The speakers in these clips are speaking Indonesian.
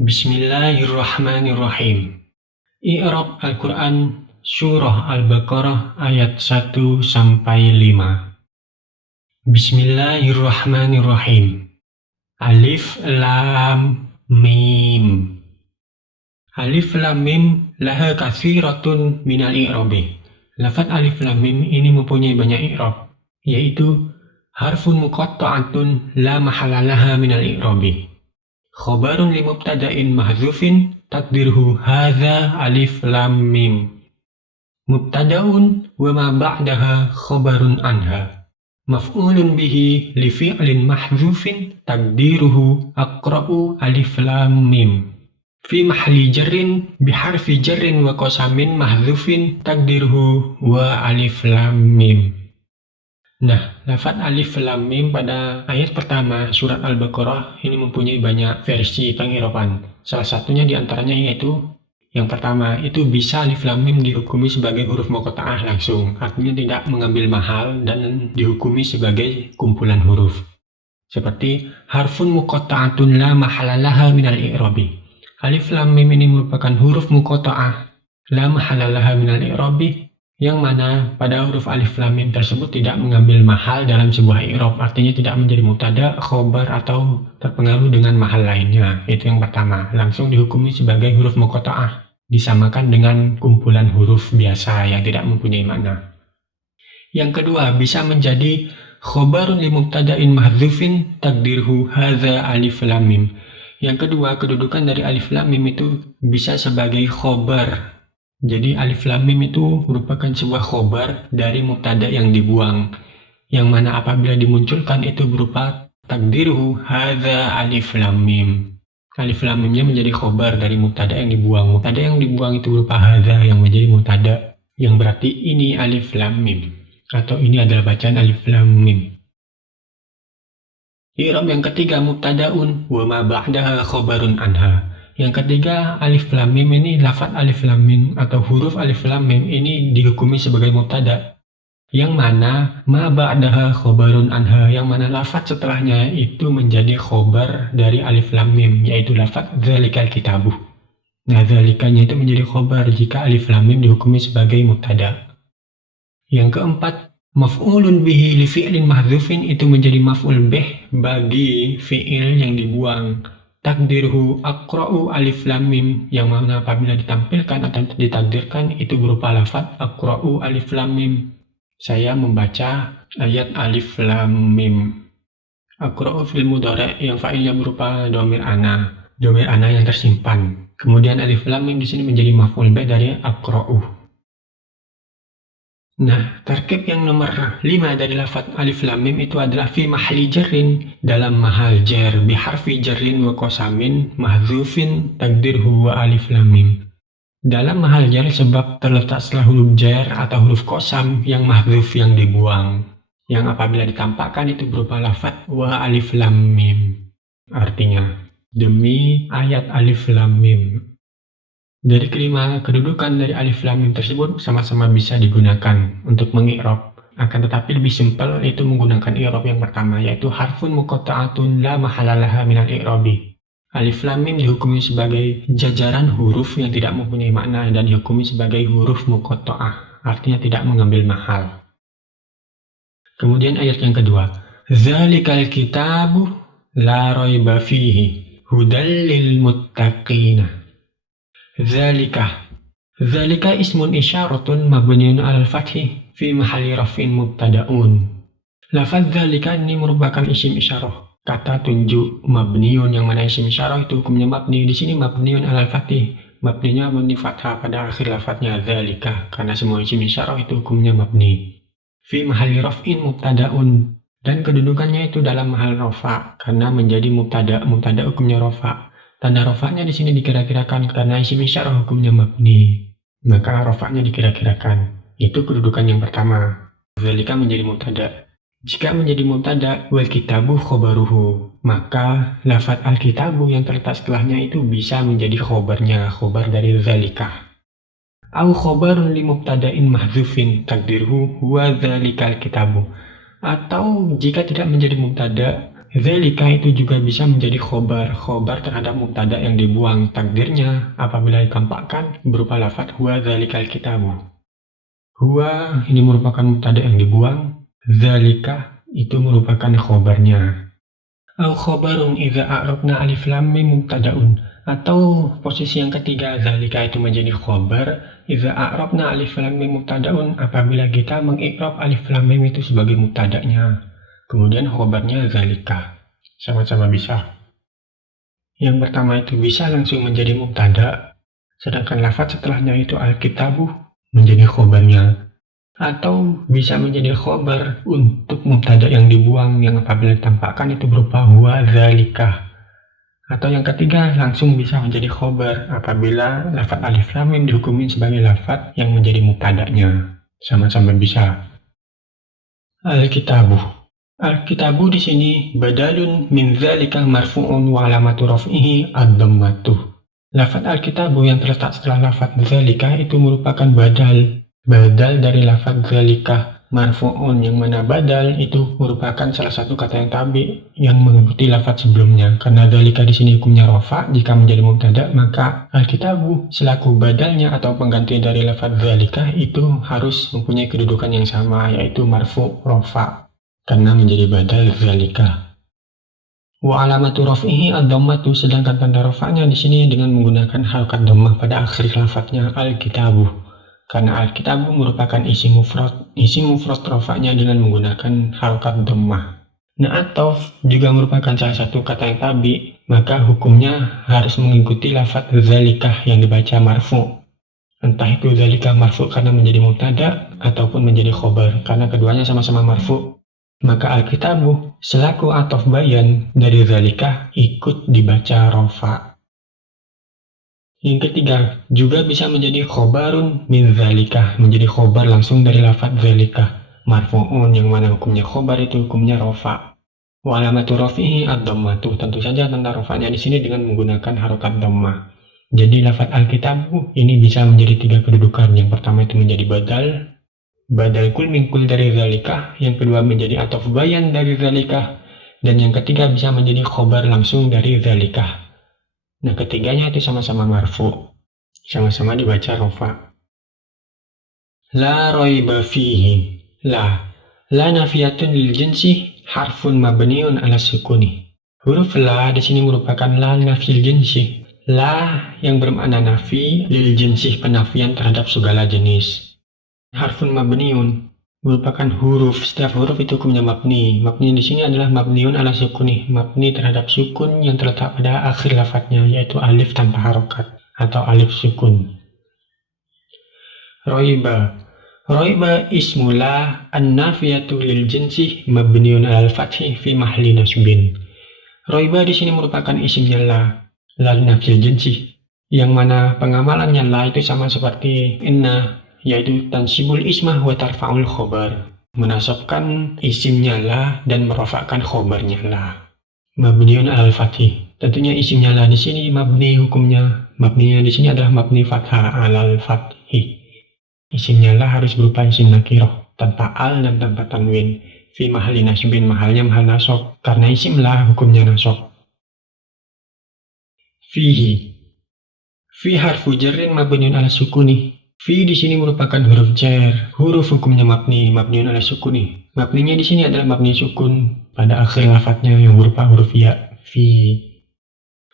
Bismillahirrahmanirrahim. I'rab Al-Quran Surah Al-Baqarah ayat 1-5. Bismillahirrahmanirrahim. Alif Lam Mim. Alif Lam Mim laha katsiratun minal i'rabi. Lafaz Alif Lam Mim ini mempunyai banyak i'rab, yaitu harfun muqatta'atun la mahalla laha minal i'rabi. Khobarun li mubtada'in mahdzufin takdirhu hadza alif lam mim. Mubtada'un wa ma ba'daha khobarun anha. Maf'ulun bihi li fi'lin mahdzufin takdiruhu aqra'u alif lam mim. Fi mahalli jarrin biharfi jarrin wa qasamin mahdzufin takdirhu wa alif lam mim. Nah, lafaz alif lam mim pada ayat pertama surat Al-Baqarah ini mempunyai banyak versi pengiraban. Salah satunya diantaranya yaitu yang pertama, itu bisa alif lam mim dihukumi sebagai huruf muqatta'ah langsung, artinya tidak mengambil mahal dan dihukumi sebagai kumpulan huruf. Seperti harfun muqatta'atun la mahalla laha minal i'rabi. Alif lam mim ini merupakan huruf muqatta'ah la mahalla laha minal i'rabi, yang mana pada huruf alif lam mim tersebut tidak mengambil mahal dalam sebuah i'rab, artinya tidak menjadi mubtada, khobar atau terpengaruh dengan mahal lainnya. Itu yang pertama, langsung dihukumi sebagai huruf muqatta'ah, disamakan dengan kumpulan huruf biasa yang tidak mempunyai makna. Yang kedua, bisa menjadi khobarun li mubtada'in mahdzufin takdirhu hadza alif lam mim. Yang kedua, kedudukan dari alif lam mim itu bisa sebagai khobar. Jadi alif lam mim itu merupakan sebuah khobar dari mubtada yang dibuang, yang mana apabila dimunculkan itu berupa takdirhu hadza alif lam mim. Alif lam mimnya menjadi khobar dari mubtada yang dibuang. Mubtada yang dibuang itu berupa hadza yang menjadi mubtada, yang berarti ini alif lam mim, atau ini adalah bacaan alif lam mim. I'rab yang ketiga, mubtada'un wa ma ba'daha khobarun anha. Yang ketiga, alif lam mim ini, lafaz alif lam mim atau huruf alif lam mim ini dihukumi sebagai mubtada, yang mana ma ba'daha khobarun anha, yang mana lafaz setelahnya itu menjadi khobar dari alif lam mim, yaitu lafaz dzalikal kitabu. Nah, dzalikanya itu menjadi khobar jika alif lam mim dihukumi sebagai mubtada. Yang keempat, maf'ulun bihi li fi'lin mahdzufin itu menjadi maf'ul bih bagi fi'il yang dibuang. Takdirhu aqra'u alif lam mim, yang mana apabila ditampilkan atau ditakdirkan itu berupa lafaz aqra'u alif lam mim. Saya membaca ayat alif lam mim. Aqra'u fil mudhari' yang fa'ilnya berupa dhamir ana yang tersimpan. Kemudian alif lam mim di sini menjadi maf'ul bih dari aqra'u. Nah, tarkib yang nomor 5 dari lafaz alif lam mim itu adalah fi mahalli jarrin, dalam mahal jar, biharfi jarrin wa qasamin mahdzufin takdirhu wa alif lam mim. Dalam mahal jar sebab terletak setelah huruf jar atau huruf qasam yang mahdzuf yang dibuang, yang apabila ditampakkan itu berupa lafaz wa alif lam mim. Artinya, demi ayat alif lam mim. Dari kelima, kedudukan dari alif lam mim tersebut sama-sama bisa digunakan untuk mengi'rab. Akan tetapi lebih simpel itu menggunakan i'rab yang pertama, yaitu harfun muqatta'atun la mahalla laha minal i'rabi. Alif lam mim dihukumi sebagai jajaran huruf yang tidak mempunyai makna dan dihukumi sebagai huruf muqatta'ah, artinya tidak mengambil mahal. Kemudian ayat yang kedua, dzalikal kitabu la raiba fihi hudal lil muttaqina. Zalika ismun isyaratun mabniun alal fathi fi mahalli raf'in mubtada'un. Lafaz zalika ini merupakan isim isyarah, kata tunjuk mabniun, yang mana isim isyarah itu hukumnya mabni. Di sini mabniun alal fathi, mabninya mabni fathah pada akhir lafaznya zalika, karena semua isim isyarah itu hukumnya mabni. Fi mahalli raf'in mubtada'un, dan kedudukannya itu dalam mahal rafa, karena menjadi mubtada hukumnya rafa. Tanda rofaknya di sini dikira-kirakan karena isim isyarah hukumnya mabni, maka rofaknya dikira-kirakan. Itu kedudukan yang pertama. Dzalika menjadi mubtada. Jika menjadi mubtada, wal kitabu khobaruhu, maka lafaz al kitabu yang terletak setelahnya itu bisa menjadi khobarnya, khobar dari dzalika. Au khobarun li mubtada'in mahdzufin takdirhu wa dzalikal kitabu. Atau jika tidak menjadi mubtada, Zalika itu juga bisa menjadi khobar terhadap mubtada yang dibuang. Takdirnya apabila ditampakkan berupa lafadz huwa zalikal kitabu. Huwa ini merupakan mubtada yang dibuang, zalika itu merupakan khobarnya. Au khobarun idza a'rabna alif lam mim mubtadaun. Atau posisi yang ketiga, zalika itu menjadi khobar, idza a'rabna alif lam mim mubtadaun apabila kita mengikrab alif lam mim itu sebagai mubtadanya. Kemudian khobarnya zalika. Sama-sama bisa. Yang pertama itu bisa langsung menjadi mubtada, sedangkan lafadz setelahnya itu al-kitabu menjadi khobarnya. Atau bisa menjadi khobar untuk mubtada yang dibuang yang apabila ditampakkan itu berupa huwa zalika. Atau yang ketiga langsung bisa menjadi khobar apabila lafadz alif lam mim dihukumi sebagai lafadz yang menjadi mubtadanya. Sama-sama bisa. Al-kitabu. Al-kitabu di sini badalun min zalika marfu'un wa alamatu raf'ihi ad-dhammatu. Lafadz al-kitabu yang terletak setelah lafadz zalika itu merupakan badal dari lafadz zalika marfu'un, yang mana badal itu merupakan salah satu kata yang tabi yang mengikuti lafadz sebelumnya. Karena zalika di sini hukumnya rafa, jika menjadi mubtada maka al-kitabu selaku badalnya atau pengganti dari lafadz zalika itu harus mempunyai kedudukan yang sama, yaitu marfu' rafa karena menjadi badal zalika. Wa alamatu raf'ihi ad-dhammatu, sedangkan tanda rafa'nya di sini dengan menggunakan harokat dhammah pada akhir lafadznya al-kitabu. Karena al-kitabu merupakan isim mufrad rafa'nya dengan menggunakan harokat dhammah. Nah, atof juga merupakan salah satu kata yang tabi, maka hukumnya harus mengikuti lafadz zalikah yang dibaca marfu'. Entah itu zalika marfu' karena menjadi mubtada ataupun menjadi khobar, karena keduanya sama-sama marfu'. Maka al-kitabu selaku atof bayan dari zalika ikut dibaca rafa. Yang ketiga, juga bisa menjadi khobarun min zalika, menjadi khobar langsung dari lafadz zalika marfu'un, yang mana hukumnya khobar itu hukumnya rafa. Wa alamatu rafihi ad-dhammatu, tentu saja tanda rafanya di sini dengan menggunakan harokat dhammah. Jadi lafadz al-kitabu ini bisa menjadi tiga kedudukan. Yang pertama itu menjadi badal kul min kul dari zalika, yang kedua menjadi atof bayan dari zalika, dan yang ketiga bisa menjadi khobar langsung dari zalika. Nah, ketiganya itu sama-sama marfu, sama-sama dibaca rafa. La raiba fihi. La nafiyatun lil jinsi harfun mabniun ala sukuni. Huruf la di sini merupakan la nafil jinsi. La yang bermakna nafi, lil jinsi penafian terhadap segala jenis. Harfun mabniun merupakan huruf. Setiap huruf itu hukumnya mabni. Mabni di sini adalah mabniun ala sukuni, mabni terhadap sukun yang terletak pada akhir lafadznya, yaitu alif tanpa harokat atau alif sukun. Roiba ismula an-nafiyatu lil jinsi mabniun ala al-fathi fi mahli nasbin. Roiba di sini merupakan isimnya la nafil jinsi, yang mana pengamalannya la itu sama seperti inna, yaitu tansibul ismah wa tarfa'ul khobar, menasabkan isimnya la dan merafa'kan khobarnya la. Mabniun al-fathi, tentunya isimnya la di sini mabni hukumnya. Mabninya di sini adalah mabni fathah al-fathi. Isimnya la harus berupa isim nakirah tanpa al dan tanpa tanwin. Fi mahali nasbin, mahalnya mahal nasab, karena isim la hukumnya nasab. Fi harfu jarrin mabniun ala sukuni. Fi di sini merupakan huruf jar, huruf hukumnya mabniun ala sukuni. Mabninya di sini adalah mabni sukun pada akhir lafadznya yang berupa huruf ya. Fi.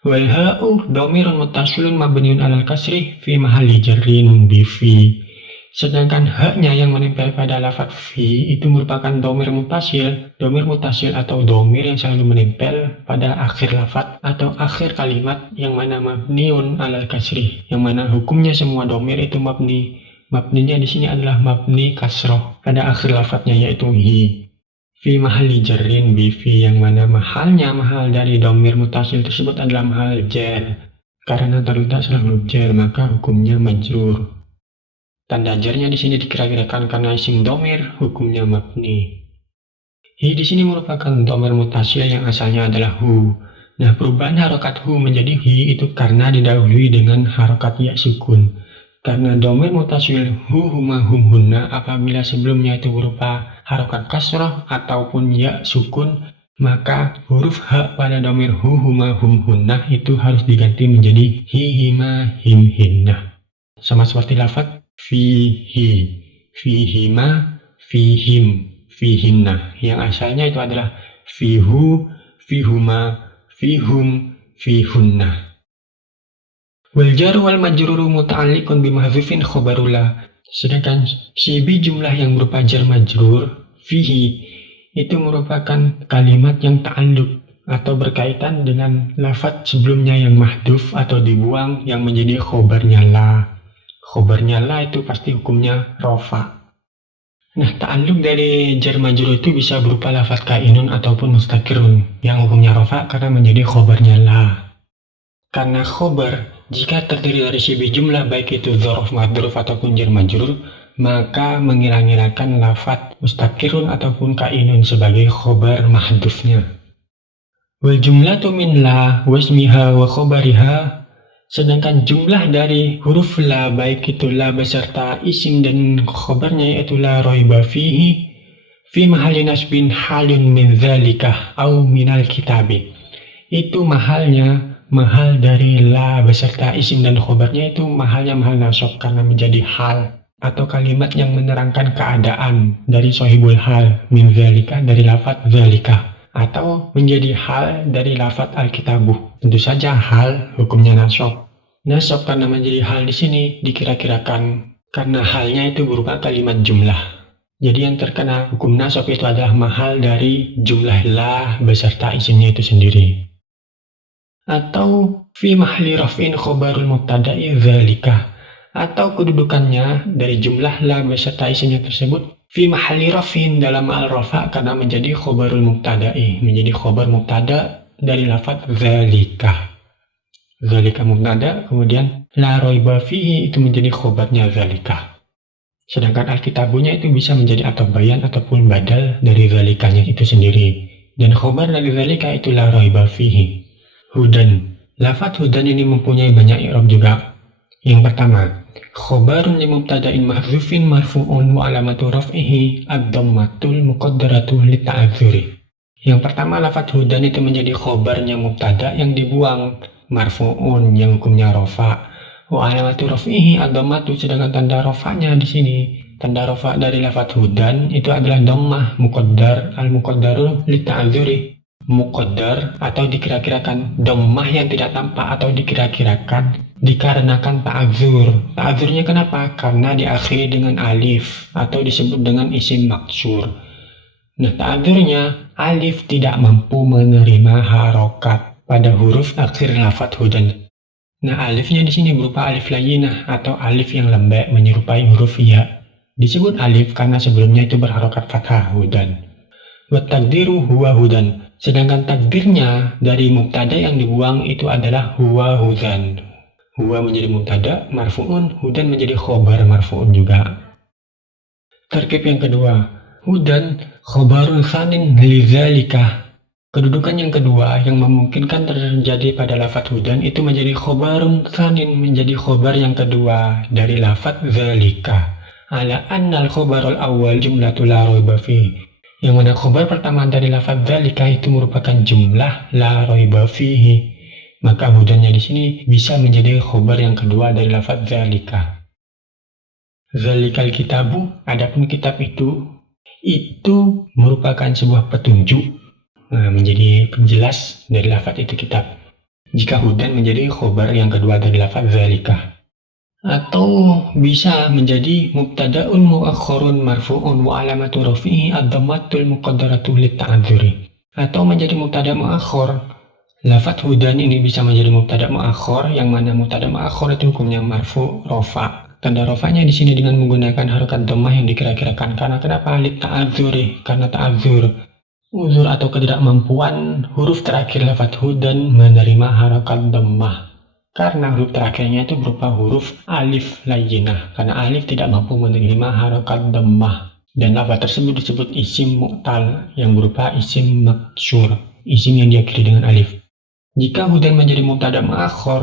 Wal ha'u dhamirun muttasilun mabniun ala kasri fi mahalli jarrin bi fi. Sedangkan haknya yang menempel pada lafadz fi itu merupakan dhamir mutasil atau dhamir yang selalu menempel pada akhir lafadz atau akhir kalimat, yang mana mabniun alal kasri, yang mana hukumnya semua dhamir itu mabni. Mabninya di sini adalah mabni kasroh pada akhir lafadznya, yaitu hi. Fi mahalli jarrin bi fi, yang mana mahal dari dhamir mutasil tersebut adalah mahal jar. Karena terletak setelah huruf jar, maka hukumnya majrur. Tanda jarnya di sini dikira-kirakan karena isim dhamir, hukumnya mabni. Hi di sini merupakan dhamir mutasil yang asalnya adalah hu. Nah, perubahan harokat hu menjadi hi itu karena didahului dengan harokat ya sukun. Karena dhamir mutasil hu, huma, hum, hunna apabila sebelumnya itu berupa harokat kasrah ataupun ya sukun, maka huruf H pada domir hu, huma, hum, hunnah itu harus diganti menjadi hi, hima, him, hinnah. Sama seperti lafaz fihi, fihima, fihim, fihinnah. Yang asalnya itu adalah fihu, fihuma, fihum, fihunnah. Wal jar wal majruru muta'alliqun bimahdzufin khabarula. Sedangkan sibi jumlah yang berupa jar majrur fihi itu merupakan kalimat yang ta'alluq atau berkaitan dengan lafaz sebelumnya yang mahdhuf atau dibuang yang menjadi khobarnya la. Khobarnya la itu pasti hukumnya rofa. Nah, ta'alluq dari jar majrur itu bisa berupa lafaz kainun ataupun mustaqirun yang hukumnya rofa karena menjadi khobarnya la. Karena khobar jika terdiri dari sibi jumlah baik itu dzaraf madruf ataupun jar majrur, maka mengira-ngirakan lafaz mustaqirun ataupun kainun sebagai khobar mahdhufnya. Wal jumlatu min la wasmiha wa khobariha. Sedangkan jumlah dari huruf la baik itu la beserta isim dan khobarnya yaitu la raiba fihi fi mahalli nasbin halun min dzalika au minal kitabi. Itu mahal dari la beserta isim dan khobarnya itu mahalnya mahal nasab karena menjadi hal atau kalimat yang menerangkan keadaan dari sohibul hal min dzalika dari lafaz dzalika, atau menjadi hal dari lafaz alkitabu. Tentu saja hal hukumnya nasab. Nasab karena menjadi hal di sini dikira-kirakan karena halnya itu berupa kalimat jumlah. Jadi yang terkena hukum nasab itu adalah mahal dari jumlah la beserta isimnya itu sendiri. Atau fi mahli raf'in khobarul mubtada'i dzalika, atau kedudukannya dari jumlah la beserta isinya tersebut fi mahalli raf'in dalam al-rafa karena menjadi khobarul mubtada'i, menjadi khobar mubtada dari lafaz dzalika. Dzalika mubtada, kemudian la raiba fihi itu menjadi khobarnya dzalika. Sedangkan alkitabunya itu bisa menjadi atau bayan ataupun badal dari dzalikanya itu sendiri. Dan khobar dari dzalika itu la raiba fihi. Hudan. Lafaz hudan ini mempunyai banyak i'rab juga. Yang pertama, khobarun li mubtada'in mahdzufin marfu'un wa alamatu raf'ihi ad-dhammatul muqaddaratu li ta'adzuri. Yang pertama, lafaz hudan itu menjadi khobarnya mubtada yang dibuang, marfu'un yang hukumnya rafa. Wa alamatu raf'ihi ad-dhammatu, sedangkan tanda rafa'nya di sini, tanda rafa dari lafaz hudan itu adalah dhammah muqaddar, al-muqaddaru li ta'adzuri. Muqaddar atau dikira-kirakan, dhammah yang tidak tampak atau dikira-kirakan dikarenakan ta'adzur. Ta'adzurnya kenapa? Karena diakhiri dengan alif atau disebut dengan isim maksur. Nah, ta'adzurnya alif tidak mampu menerima harokat pada huruf akhir lafaz hudan. Nah, alifnya di sini berupa alif layyinah atau alif yang lembek menyerupai huruf ya. Disebut alif karena sebelumnya itu berharokat fathah hudan. Wa taqdiru huwa hudan. Sedangkan takdirnya dari mubtada yang dibuang itu adalah huwa hudan. Huwa menjadi mubtada marfu'un, hudan menjadi khobar marfu'un juga. Terkib yang kedua, hudan khobarun tsanin lidzalika. Kedudukan yang kedua yang memungkinkan terjadi pada lafaz hudan itu menjadi khobarun tsanin, menjadi khobar yang kedua dari lafaz zalika. Ala annal khobarul awal jumlatul la raiba fihi. Yang mana khobar pertama dari lafaz dzalika itu merupakan jumlah la raiba fihi, maka hudannya di sini bisa menjadi khobar yang kedua dari lafaz dzalika. Dzalikal kitabu, adapun kitab itu merupakan sebuah petunjuk, menjadi penjelas dari lafaz itu kitab. Jika hudan menjadi khobar yang kedua dari lafaz dzalika. Atau bisa menjadi mubtada'un mu'akhkharun marfu'un wa alamatu rafi'i ad-dhammatul muqaddaratu lit-ta'adzuri. Atau menjadi mubtada' mu'akhkhar. Lafaz hudan ini bisa menjadi mubtada' mu'akhkhar yang mana mubtada' mu'akhkhar itu hukumnya marfu' rafa. Tanda rafa'nya di sini dengan menggunakan harokat dhammah yang dikira-kirakan. Karena kenapa? Lit-ta'adzuri, karena ta'adzur. Uzur atau ketidakmampuan huruf terakhir lafaz hudan menerima harokat dhammah. Karena huruf terakhirnya itu berupa huruf alif layyinah, karena alif tidak mampu menerima harokat dhammah. Dan lafaz tersebut disebut isim mu'tal yang berupa isim maksur, isim yang diakhiri dengan alif. Jika hudan menjadi mubtada' mu'akhkhar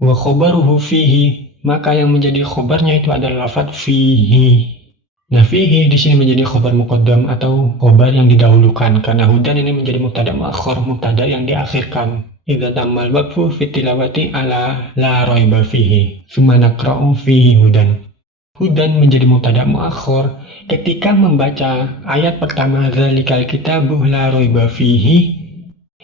wa khobaruhu fihi, maka yang menjadi khobarnya itu adalah lafaz fihi. Nah, fihi di sini menjadi khobar muqaddam atau khobar yang didahulukan karena hudan ini menjadi mubtada muakhar, mubtada yang diakhirkan. Idza tammal waqfu fi tilawati ala la raiba fihi, tsumma naqra'u fihi hudan. Hudan menjadi mubtada muakhar ketika membaca ayat pertama zalikal kitabu la raiba fihi,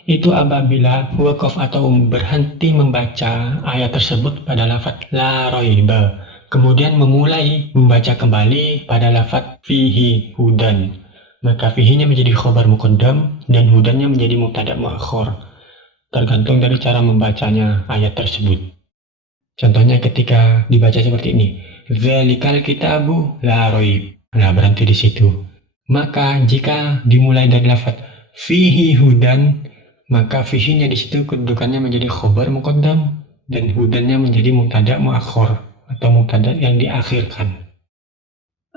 itu apabila waqaf atau berhenti membaca ayat tersebut pada lafaz la raiba, kemudian memulai membaca kembali pada lafaz fihi hudan, maka fihinya menjadi khobar muqaddam dan hudannya menjadi mubtada muakhar, tergantung dari cara membacanya ayat tersebut. Contohnya ketika dibaca seperti ini, zalikal kitabu la raib. Nah, berhenti di situ. Maka jika dimulai dari lafaz fihi hudan, maka fihinya di situ kedudukannya menjadi khobar muqaddam dan hudannya menjadi mubtada muakhar atau mubtada yang diakhirkan.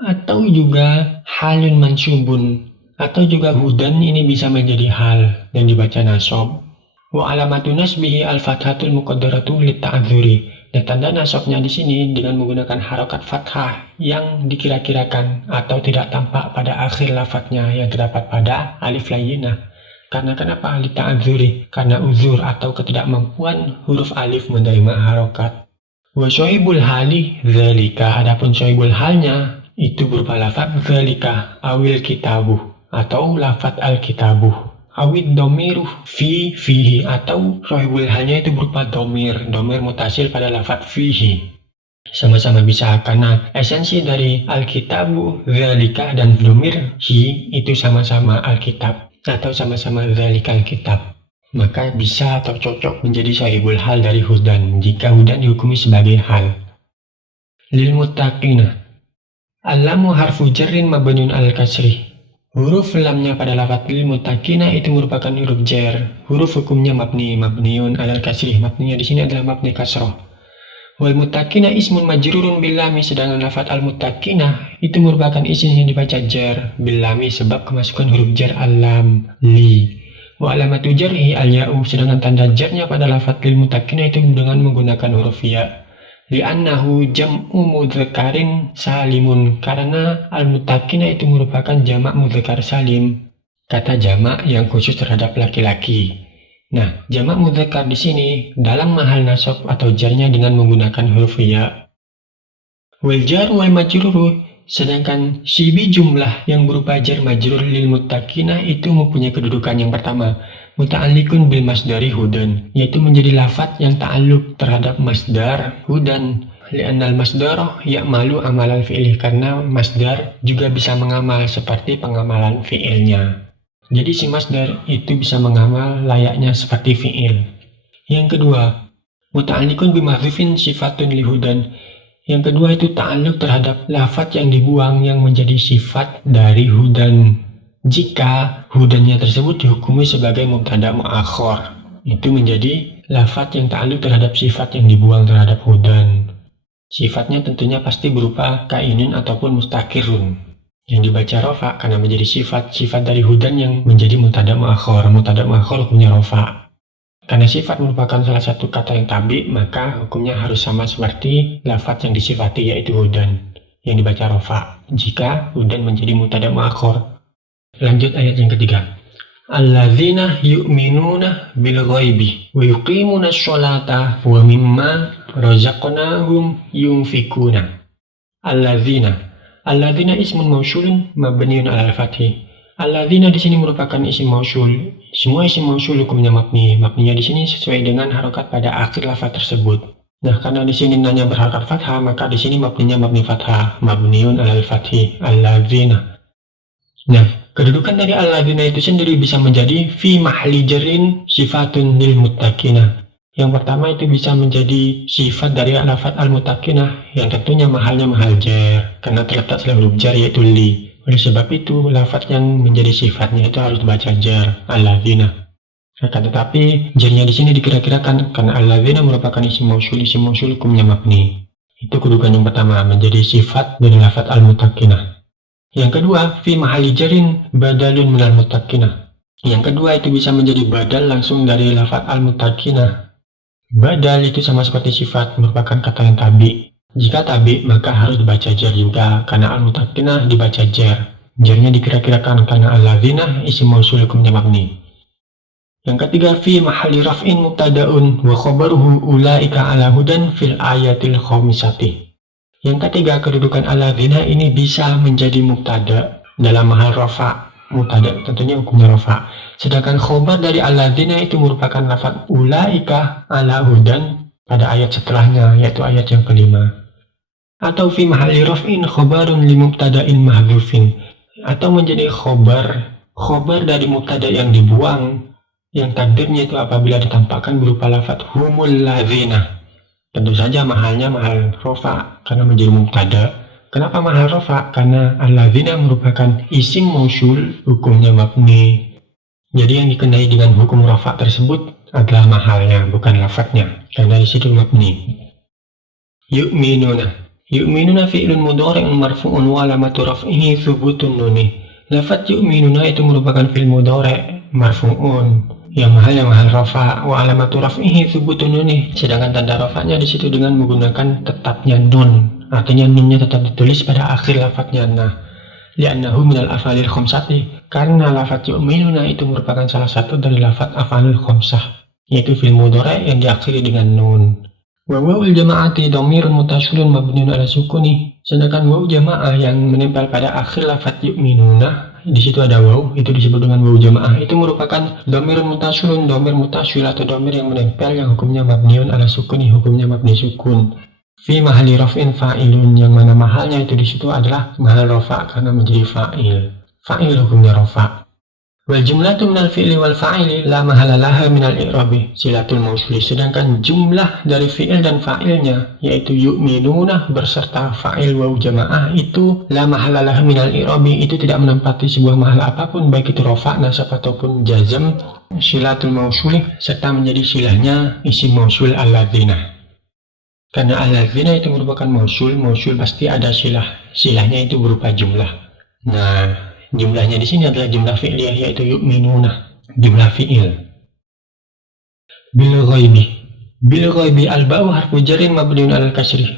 Atau juga halun mansubun, atau juga hudan ini bisa menjadi hal dan dibaca nasab. Wa alamatu nasbihi al-fathatul muqaddaratu litta'adzuri. Dan tanda nasabnya di sini dengan menggunakan harokat fathah yang dikira-kirakan atau tidak tampak pada akhir lafadznya yang terdapat pada alif layyinah. Karena kenapa litta'adzuri? Karena uzur atau ketidakmampuan huruf alif menerima harokat. Wa syoibul hali zalika, adapun syoibul halnya itu berupa lafaz zalika awil kitabu atau lafaz al-kitabu awid domiru fihi, atau syoibul halnya itu berupa domir mutasil pada lafaz fihi. Sama-sama bisa karena esensi dari al-kitabu zalika dan domir hi itu sama-sama al-kitab atau sama-sama zalikal kitab, maka bisa atau cocok menjadi sahibul hal dari hudan jika hudan dihukumi sebagai hal. Lil muttaqina, al-lamu harfu jarrin mabniun al-kasri. Huruf lamnya pada lafaz lil muttaqina itu merupakan huruf jar. Huruf hukumnya mabniun al-kasri. Mabninya di sini adalah mabni kasroh. Wal muttaqina ismun majrurun bil lami, sedangkan lafaz al muttaqina itu merupakan isim yang dibaca jar bil lami sebab kemasukan huruf jar al-lam li. Wa alamatu jarhi al-ya'u, sedangkan tanda jarnya pada lafaz lil muttaqina itu dengan menggunakan huruf ya. Li'annahu jam'u mudzakarin salimun, karena al-muttaqina itu merupakan jamak mudzakar salim, kata jamak yang khusus terhadap laki-laki. Nah, jamak mudzakar di sini dalam mahal nasab atau jarnya dengan menggunakan huruf ya. Wal jar wal majrur, sedangkan sibi jumlah yang berupa jar majrur lil muttaqina itu mempunyai kedudukan yang pertama, muta'alliqun bil masdari hudan, yaitu menjadi lafaz yang ta'alluq terhadap masdar hudan. Li'annal masdar ya'malu amalan fi'il, karena masdar juga bisa mengamal seperti pengamalan fi'ilnya. Jadi si masdar itu bisa mengamal layaknya seperti fi'il. Yang kedua, muta'alliqun bimahdhufin sifatun lihudan. Yang kedua itu ta'alluq terhadap lafaz yang dibuang yang menjadi sifat dari hudan. Jika hudannya tersebut dihukumi sebagai mubtada muakhar, itu menjadi lafaz yang ta'alluq terhadap sifat yang dibuang terhadap hudan. Sifatnya tentunya pasti berupa kainun ataupun mustakirun, yang dibaca rofa karena menjadi sifat dari hudan yang menjadi mubtada muakhar. Mubtada muakhar hukumnya rofa. Karena sifat merupakan salah satu kata yang tabi, maka hukumnya harus sama seperti lafaz yang disifati, yaitu hudan, yang dibaca rofa jika hudan menjadi mubtada muakhar. Lanjut ayat yang ketiga. Alladzina yu'minuna bil ghaibi wa yuqimuna sholata wa mimma razaqnahum yunfikuna. Alladzina ismun mausulun mabniun alal fathi. Alladzina di sini merupakan isim mausul. Semua isim mausul hukumnya mabni. Mabninya di sini sesuai dengan harokat pada akhir lafaz tersebut. Nah, karena di sini nanya berharokat fathah, maka di sini mabninya mabni fathah, mabniun alal fathi. Alladzina. Nah, kedudukan dari alladzina itu sendiri bisa menjadi fi mahli jarrin sifatun lil muttaqina. Yang pertama itu bisa menjadi sifat dari lafaz al-muttaqina yang tentunya mahalnya mahal jar karena terletak setelah huruf jar yaitu li. Oleh sebab itu lafaz yang menjadi sifatnya itu harus dibaca jar alladzina. Akan tetapi jarnya di sini dikira-kirakan karena alladzina merupakan isim mausul hukumnya mabni. Itu kedudukan yang pertama, menjadi sifat dari lafaz al-muttaqina. Yang kedua, fi mahali jarin badalun minal muttaqina. Yang kedua itu bisa menjadi badal langsung dari lafaz al-muttaqina. Badal itu sama seperti sifat, merupakan kata yang tabi. Jika tabi maka harus dibaca jar juga karena al-mutakinah dibaca jar. Jarnya dikira-kirakan karena alladzina isim mausul hukumnya mabni. Yang ketiga, fi mahalli raf'in mubtada'un wa khabaruhu ulaika ala hudan fil ayatil khamisati. Yang ketiga, kedudukan alladzina ini bisa menjadi mubtada dalam mahal rafa. Mubtada tentunya hukumnya rafa. Sedangkan khobar dari alladzina itu merupakan lafaz ulaika ala hudan pada ayat setelahnya, yaitu ayat yang kelima. Atau fi mahalli raf'in khobarun li mubtada'in mahdhufin, atau menjadi khobar dari mubtada yang dibuang, yang takdirnya itu apabila ditampakkan berupa lafaz humul ladzina. Tentu saja mahalnya mahal rofa karena menjadi mubtada. Kenapa mahal rofa? Karena alladzina merupakan isim mausul hukumnya mabni. Jadi yang dikenai dengan hukum rofa tersebut adalah mahalnya, bukan lafadznya, karena di situ mabni. Yu'minuna fi'lun mudhari'un marfu'un wa alamatu raf'ihi thubutun nuni. Lafadz yu'minuna itu merupakan fi'il mudhari' marfu'un yang mahal rafa, wa alamatu raf'ihi thubutun nuni. Sedangkan tanda rafa'nya di situ dengan menggunakan tetapnya nun. Artinya nunnya tetap ditulis pada akhir lafadznya nah. Li'annahu minal af'alil khamsati, karena lafadz yu'minuna itu merupakan salah satu dari lafadz af'alil khamsah, yaitu fi'il mudhari' yang diakhiri dengan nun. Wa wawul jama'ati dhamirun mutasilun mabniun ala sukuni. Sedangkan waw jamaah yang menempel pada akhir lafadz yu'minuna, di situ ada waw, itu disebut dengan waw jamaah. Itu merupakan dhamirun mutasilun, dhamir mutasil atau dhamir yang menempel yang hukumnya mabniun ala sukuni, hukumnya mabni sukun. Fi mahalli raf'in fa'ilun, yang mana mahalnya itu di situ adalah mahal rafa karena menjadi fa'il. Fa'il hukumnya rafa. Wal jumlatu minal fi'li wal fa'ili la mahala laha minal i'rabi silatul mausuli. Sedangkan jumlah dari fi'il dan fa'ilnya, yaitu yu'minuna berserta fa'il waw jamaah, itu la mahala laha minal i'rabi, itu tidak menempati sebuah mahal apapun, baik itu rafa, nasab ataupun jazm, silatul mausuli, serta menjadi silahnya isim mausul alladzina. Karena alladzina itu merupakan mausul pasti ada silahnya itu berupa jumlah. Nah, jumlahnya di sini adalah jumlah fi'liyah, yaitu yu'minuna, jumlah fi'il. Bil ghaibi al-ba'u harfu jarrin mabniun alal kasri.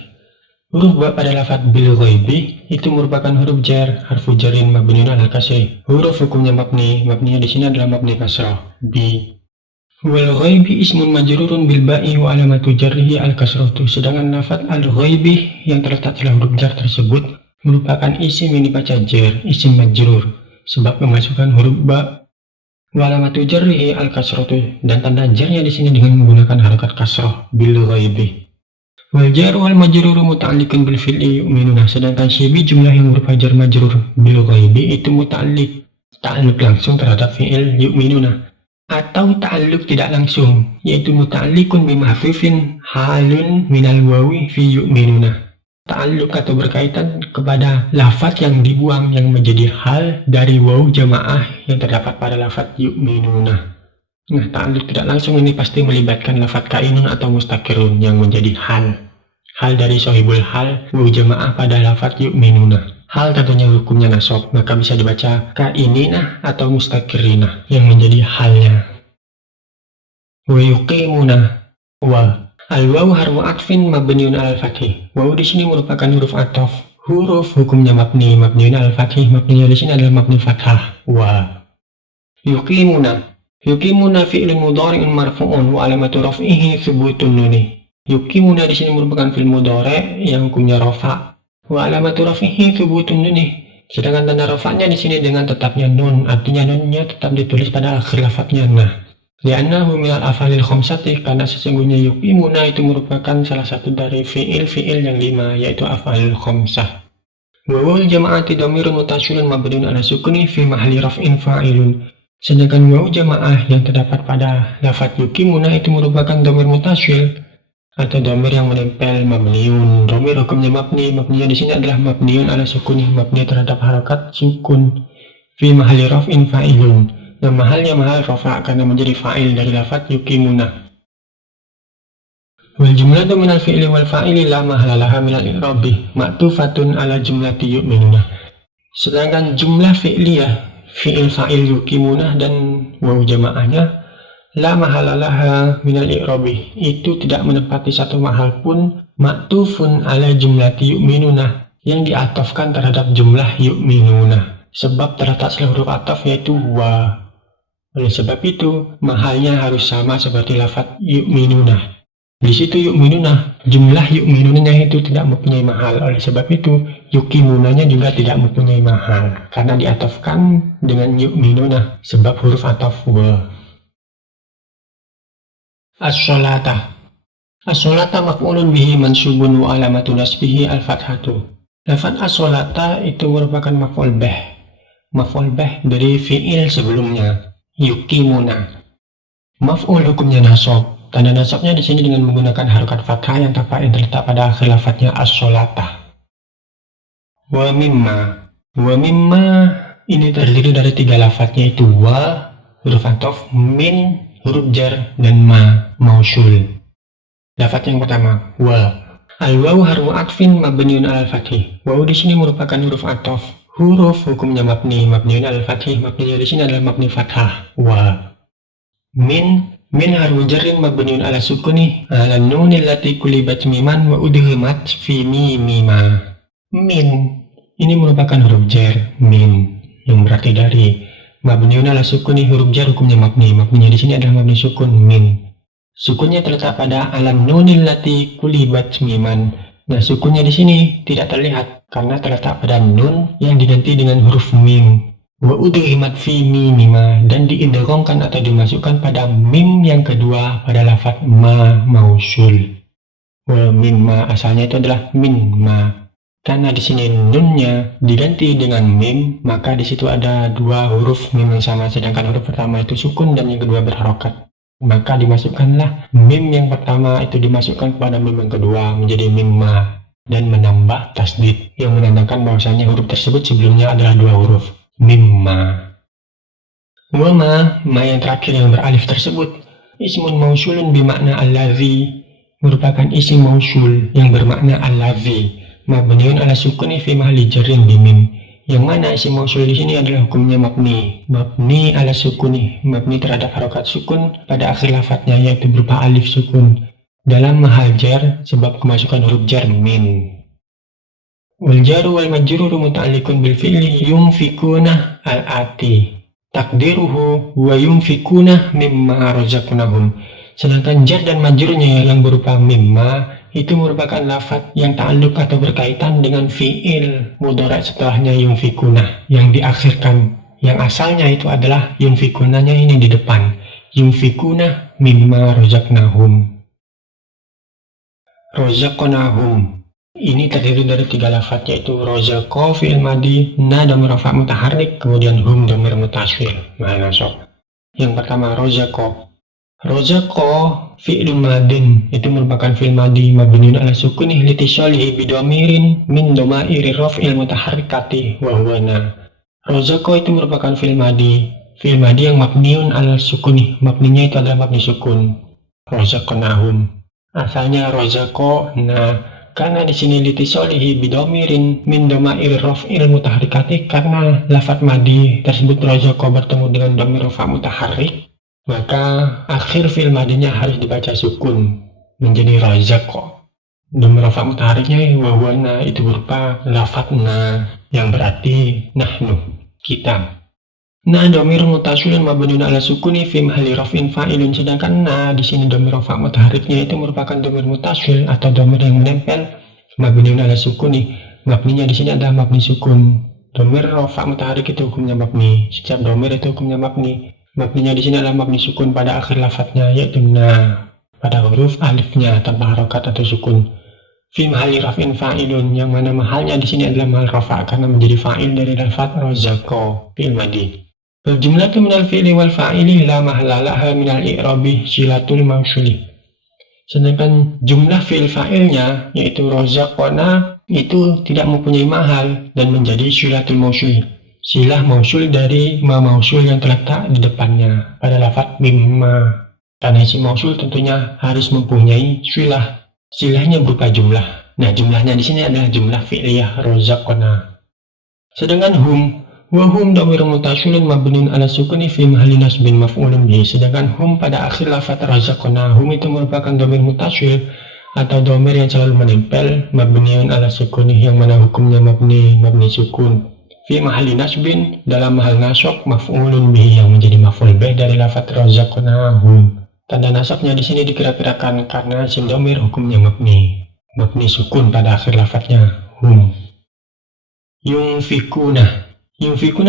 Huruf ba pada lafaz bil ghaibi itu merupakan huruf jar, harfu jarrin mabniun alal kasri. Huruf hukumnya mabninya di sini adalah mabni kasrah, bi. Wal ghaibi ismun majrurun bil ba'i wa alamatu jarrihi al kasratu. Sedangkan lafaz al ghaibi yang terletak pada huruf jar tersebut merupakan isim yang dibaca jar, isim majrur, sebab memasukkan huruf ba. Wa alamatu jarrihi al kasratu, dan tanda jarnya di sini dengan menggunakan harakat kasrah, bil ghaibi. Wal jar wal majrur muta'alliqun bil fi'li yu'minuna. Sedangkan syibi jumlah yang berupa jar majrur bil ghaibi itu ta'alluq langsung terhadap fi'il yu'minuna, atau ta'alluq tidak langsung, yaitu muta'alliqun bi mahfufin halun minal wawi fi yu'minuna. Ta'alluq atau berkaitan kepada lafaz yang dibuang yang menjadi hal dari waw jamaah yang terdapat pada lafaz yu'minuna. Nah, ta'alluq tidak langsung ini pasti melibatkan lafaz kainun atau mustaqirun yang menjadi hal dari sohibul hal waw jamaah pada lafaz yu'minuna. Hal tentunya hukumnya nasab, maka bisa dibaca kainina atau mustaqirina yang menjadi halnya. Wa yuqimuna wa al-waw harfu atfin mabniun alal fathih. Waw di sini merupakan huruf ataf. Huruf hukumnya mabniun alal fathih. Mabninya di sini adalah mabni fathah. Wa yuqimuna fi'lun mudhari'un marfu'un wa alamatu raf'ihi thubutun nuni. Yuqimuna di sini merupakan fi'il mudhari' yang hukumnya rafa. Wa alamatu raf'ihi thubutun nuni. Sedangkan tanda rafa'nya di sini dengan tetapnya nun. Artinya nunnya tetap ditulis pada akhir lafadznya nah. Li'annahu minal af'alil khamsati, karena sesungguhnya yuqimuna itu merupakan salah satu dari fi'il yang 5, yaitu af'alil khamsah. Wa wawul jama'ati dhamirun mutasilun mabniun ala sukuni fi mahalli raf'in fa'ilun. Sedangkan waw jamaah yang terdapat pada lafaz yuqimuna itu merupakan dhamir mutasil atau dhamir yang menempel mabniun. Dhamir hukumnya mabninya di sini adalah mabniun ala sukuni, mabni terhadap harakat sukun, fi mahalli raf'in fa'ilun. Dan mahalnya mahal rafa karena menjadi fa'il dari lafaz yuqimuna. Wal jumlatu minal fi'li wal fa'ili la mahala laha minal i'rabi ma'tufatun ala jumlati yu'minuna. Sedangkan jumlah fi'liyah, fi'il fa'il yuqimuna dan waw jamaahnya La mahala laha minal i'rabi, itu tidak menepati satu mahal pun. Maktufun ala jumlati yu'minuna, yang diatofkan terhadap jumlah yu'minuna, sebab terletak seluruh ataf yaitu wa. Oleh sebab itu mahalnya harus sama seperti lafaz yu'minuna. Di situ yu'minuna, jumlah yu'minunanya itu tidak mempunyai mahal. Oleh sebab itu yukimunanya juga tidak mempunyai mahal karena diatofkan dengan yu'minuna sebab huruf ataf wa. As-sholata. As-sholata maf'ulun bihi mansubun wa alamatu nasbihi al-fathatu. Lafaz as-sholata itu merupakan maf'ul bih. Maf'ul bih dari fi'il sebelumnya, yukimuna. Maf'ul hukumnya nasab. Tanda nasabnya di sini dengan menggunakan harokat fathah yang terletak pada akhir lafadznya as-sholata. Wa mimma. Wa mimma ini terdiri dari 3 lafadz yaitu wa, huruf ataf, min, huruf jar, dan ma, mausul. Lafadz yang pertama, wa. Al-wawu harfu atfin mabniun alal fathih. Wawu di sini merupakan huruf ataf. Huruf hukumnya mabniun alal fathih. Mabninya di sini adalah mabni fathah. Wa. Min harfu jarrin mabniun ala sukuni ala nunil lati kulibat miman wa udhimat fi mimima. Min ini merupakan huruf jar, min, yang berarti dari. Mabniun ala sukuni, huruf jar hukumnya mabni. Mabninya di sini adalah mabni sukun, min. Sukunnya terletak pada alam nunil lati kulibat miman. Nah, sukunnya di sini tidak terlihat karena terletak pada nun yang diganti dengan huruf mim. Wa udhimat fi mimima, dan diidghamkan atau dimasukkan pada mim yang kedua pada lafaz ma mausul. Wa mimma asalnya itu adalah min ma. Karena di sini nunnya diganti dengan mim, maka di situ ada 2 huruf mim yang sama, sedangkan huruf pertama itu sukun dan yang kedua berharokat. Maka dimasukkanlah mim yang pertama itu dimasukkan kepada mim yang kedua menjadi mimma dan menambah tasdid yang menandakan bahwasanya huruf tersebut sebelumnya adalah 2 huruf. Mimma. Wa ma yang terakhir yang beralif tersebut ismun mausulun bimakna allazi, merupakan isim mausul yang bermakna allazi, mabniun ala sukuni fi mahalli jarrin bimim, yang mana isim mausul di sini adalah hukumnya mabni ala sukuni, mabni terhadap harokat sukun pada akhir lafadznya yaitu berupa alif sukun dalam mahal jar sebab kemasukan huruf jar min. Wal jaru wal majruru muta'alliqun bil fi'li yunfikuna al-ati. Takdiruhu wa yunfikuna mimma razaqnahum. Sedangkan jar dan majrurnya yang berupa mimma itu merupakan lafaz yang ta'alluq atau berkaitan dengan fi'il mudhari' setelahnya yunfikuna yang diakhirkan. Yang asalnya itu adalah yunfikunanya ini di depan. Yunfikuna mimma razaqnahum. Razaqnahum. Ini terdiri dari 3 lafaz yaitu rozaqa fi'il madi, na dhamir rafa' mutaharrik, kemudian hum dhamir mutasghir mahal nasab. Yang pertama rozaqa. Rozaqa fi'il madin itu merupakan fi'il madi mabniun ala sukuni litisalihi bidhamirin min dhamairi raf'il mutaharrikati wa huwa na. Rozaqa itu merupakan fi'il madi yang mabniun ala sukuni, mabninya itu adalah mabni sukun. Rozaqnahum. Asalnya rozaqa na. Karena di sini litisalihi bidomirin min dhamairi raf'il mutaharrikati, karena lafaz madi tersebut rozaqa bertemu dengan dhamir rafa' mutaharrik, maka akhir fi'il madinya harus dibaca sukun menjadi rozaqa. Dhamir rafa' mutaharriknya wa huwa na itu berupa lafaz na yang berarti nahnu, kita. Na dhamir mutasilun mabniun ala sukuni fi mahalli raf'in fa'ilun, sedangkan na di sini dhamir rafa' mutaharriknya itu merupakan dhamir mutasil atau dhamir yang menempel mabniun ala sukuni. Mabninya di sini adalah mabni sukun. Dhamir rafa' mutaharrik itu hukumnya mabni. Setiap dhamir itu hukumnya mabni. Mabninya di sini adalah mabni sukun pada akhir lafadznya yaitu na pada huruf alifnya tanpa harokat atau sukun. Fi mahalli raf'in fa'ilun, yang mana mahalnya di sini adalah mahal rafa' karena menjadi fa'il dari lafaz rozaqa fi'il madi. Jumlatu minal fi'li wal fa'ili la mahala laha minal i'rabi silatul mausuli. Sedangkan jumlah fi'il fa'ilnya yaitu rozaqna itu tidak mempunyai mahal dan menjadi silatul mausuli. Silah mausul dari ma mausul yang terletak di depannya pada lafaz mimma. Karena isim mausul tentunya harus mempunyai silah. Silahnya berupa jumlah. Nah, jumlahnya di sini adalah jumlah fi'liyah rozaqna. Sedangkan hum Wa hum dhamirun mutasilun mabniun ala sukuni fi mahalli nasbin maf'ulun bihi. Sedangkan hum pada akhir lafaz razaqnahum itu merupakan dhamir mutasil atau dhamir yang selalu menempel, mabniun ala sukuni yang mana hukumnya mabni sukun. Fi mahalli nasbin dalam mahal nasab maf'ulun bihi yang menjadi maf'ul bih dari lafaz razaqnahum. Tanda nasabnya di sini dikira-kirakan karena isim dhamir hukumnya mabni sukun pada akhir lafaznya hum. Yunfikuna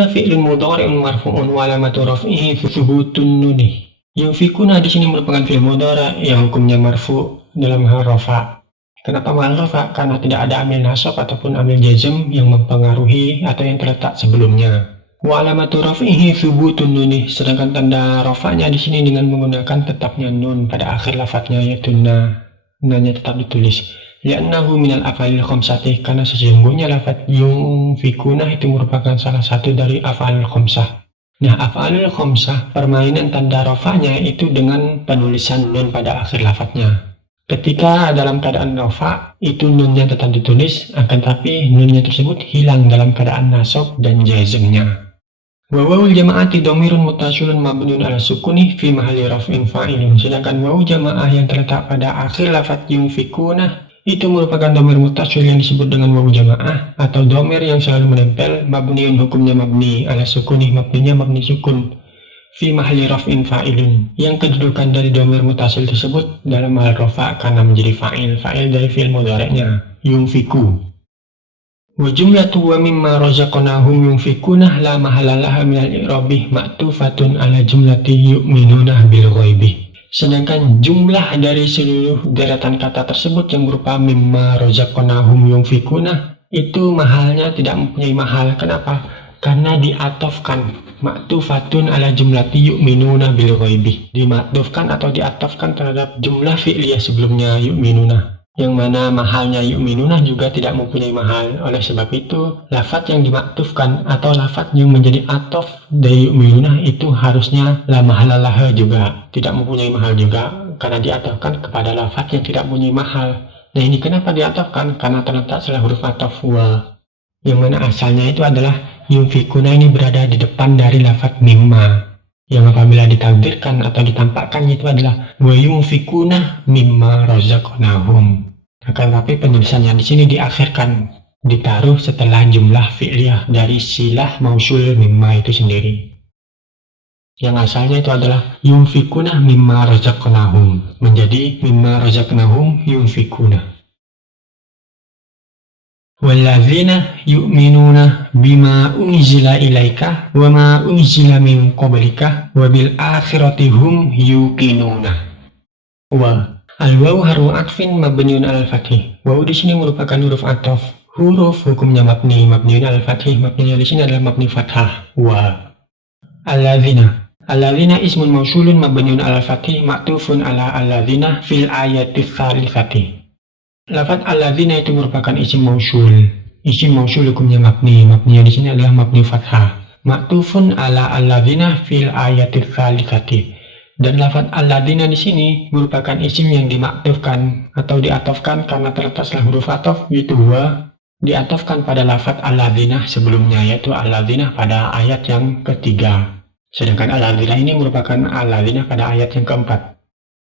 fi'lun mudhari'un marfu'un wa alamatu raf'ihi thubutun nunih. Yunfikuna di sini merupakan fi'il mudhari' yang hukumnya marfu' dalam hal rafa'. Kenapa mahal rafa'? Karena tidak ada amil nasab ataupun amil jazm yang mempengaruhi atau yang terletak sebelumnya. Wa alamatu raf'ihi thubutun nunih. Sedangkan tanda rafa'nya di sini dengan menggunakan tetapnya nun pada akhir lafadznya yaitu na. Na-nya tetap ditulis. Li'annahu minal af'alil khamsati, karena sesungguhnya lafaz yunfikuna itu merupakan salah satu dari af'alil khamsah. Nah, af'alil khamsah permainan tanda rafa'nya itu dengan penulisan nun pada akhir lafadznya. Ketika dalam keadaan rafa' itu nunnya tetap ditulis, akan tapi nunnya tersebut hilang dalam keadaan nasab dan jazmnya. Wa wawul jama'ati dhamirun mutasilun mabniun ala sukuni fi mahalli raf'in fa'ilun. Sedangkan wawu jamaah yang terletak pada akhir lafaz yunfikuna itu merupakan dhamir mutasil yang disebut dengan wawu jamaah atau dhamir yang selalu menempel, mabniun hukumnya mabni ala sukuni, mabninya mabni sukun. Fi mahalli raf'in fa'ilun, yang kedudukan dari dhamir mutasil tersebut dalam hal rafa' karena menjadi fa'il dari fi'il mudhari'nya yunfiku. Wa jumlatu wa mimma razaqnahum yunfikuna la mahalallaha minal i'rabi ma'tufatun ala jumlati yu'minuna bil ghaibi. Sedangkan jumlah dari seluruh deretan kata tersebut yang berupa mimma razaqnahum yunfikuna itu mahalnya tidak mempunyai mahal. Kenapa? Karena diatofkan, ma'tufatun ala jumlati yu'minuna bil ghaibi, dimaktufkan atau diatofkan terhadap jumlah fi'liyah sebelumnya yu'minuna, yang mana mahalnya yu'minuna juga tidak mempunyai mahal. Oleh sebab itu lafaz yang dimaktufkan atau lafaz yang menjadi atof dari yu'minuna itu harusnya la mahalallaha juga tidak mempunyai mahal juga, karena diatofkan kepada lafaz yang tidak mempunyai mahal. Nah, ini kenapa diatofkan? Karena terletak setelah huruf atof wa, yang mana asalnya itu adalah yunfikuna ini berada di depan dari lafaz mimma, yang apabila ditakdirkan atau ditampakkan itu adalah wa yunfikuna mimma razaqnahum. Akan tapi penulisannya di sini diakhirkan, ditaruh setelah jumlah fi'liyah dari silah mausul mimma itu sendiri. Yang asalnya itu adalah yunfikuna mimma razaqnahum menjadi mimma razaqnahum yunfikuna. Walladzina yu'minuna bima unzila ilaika wa ma unzila min qablika wa bil akhirati hum yuqinuna. Wa al-wawu harfu atfin mabniun alal fathih. Wawu di sini merupakan huruf ataf. Huruf hukumnya mabniun alal fathih. Mabninya di sini adalah mabni fathah. Wa alladzina ismun mausulun mabniun alal fathih ma'tufun ala alladzina fil ayati tsalitsati. Lafaz alladzina itu merupakan isim mausul. Isim mausul hukumnya mabninya di sini adalah mabni fathah. Ma'tufun ala alladzina fil ayati tsalitsati. Dan lafaz alladzina di sini merupakan isim yang dimaktufkan atau diatofkan karena terletak setelah huruf atof yaitu wa, diatofkan pada lafaz alladzina sebelumnya yaitu alladzina pada ayat yang ketiga. Sedangkan alladzina ini merupakan alladzina pada ayat yang keempat.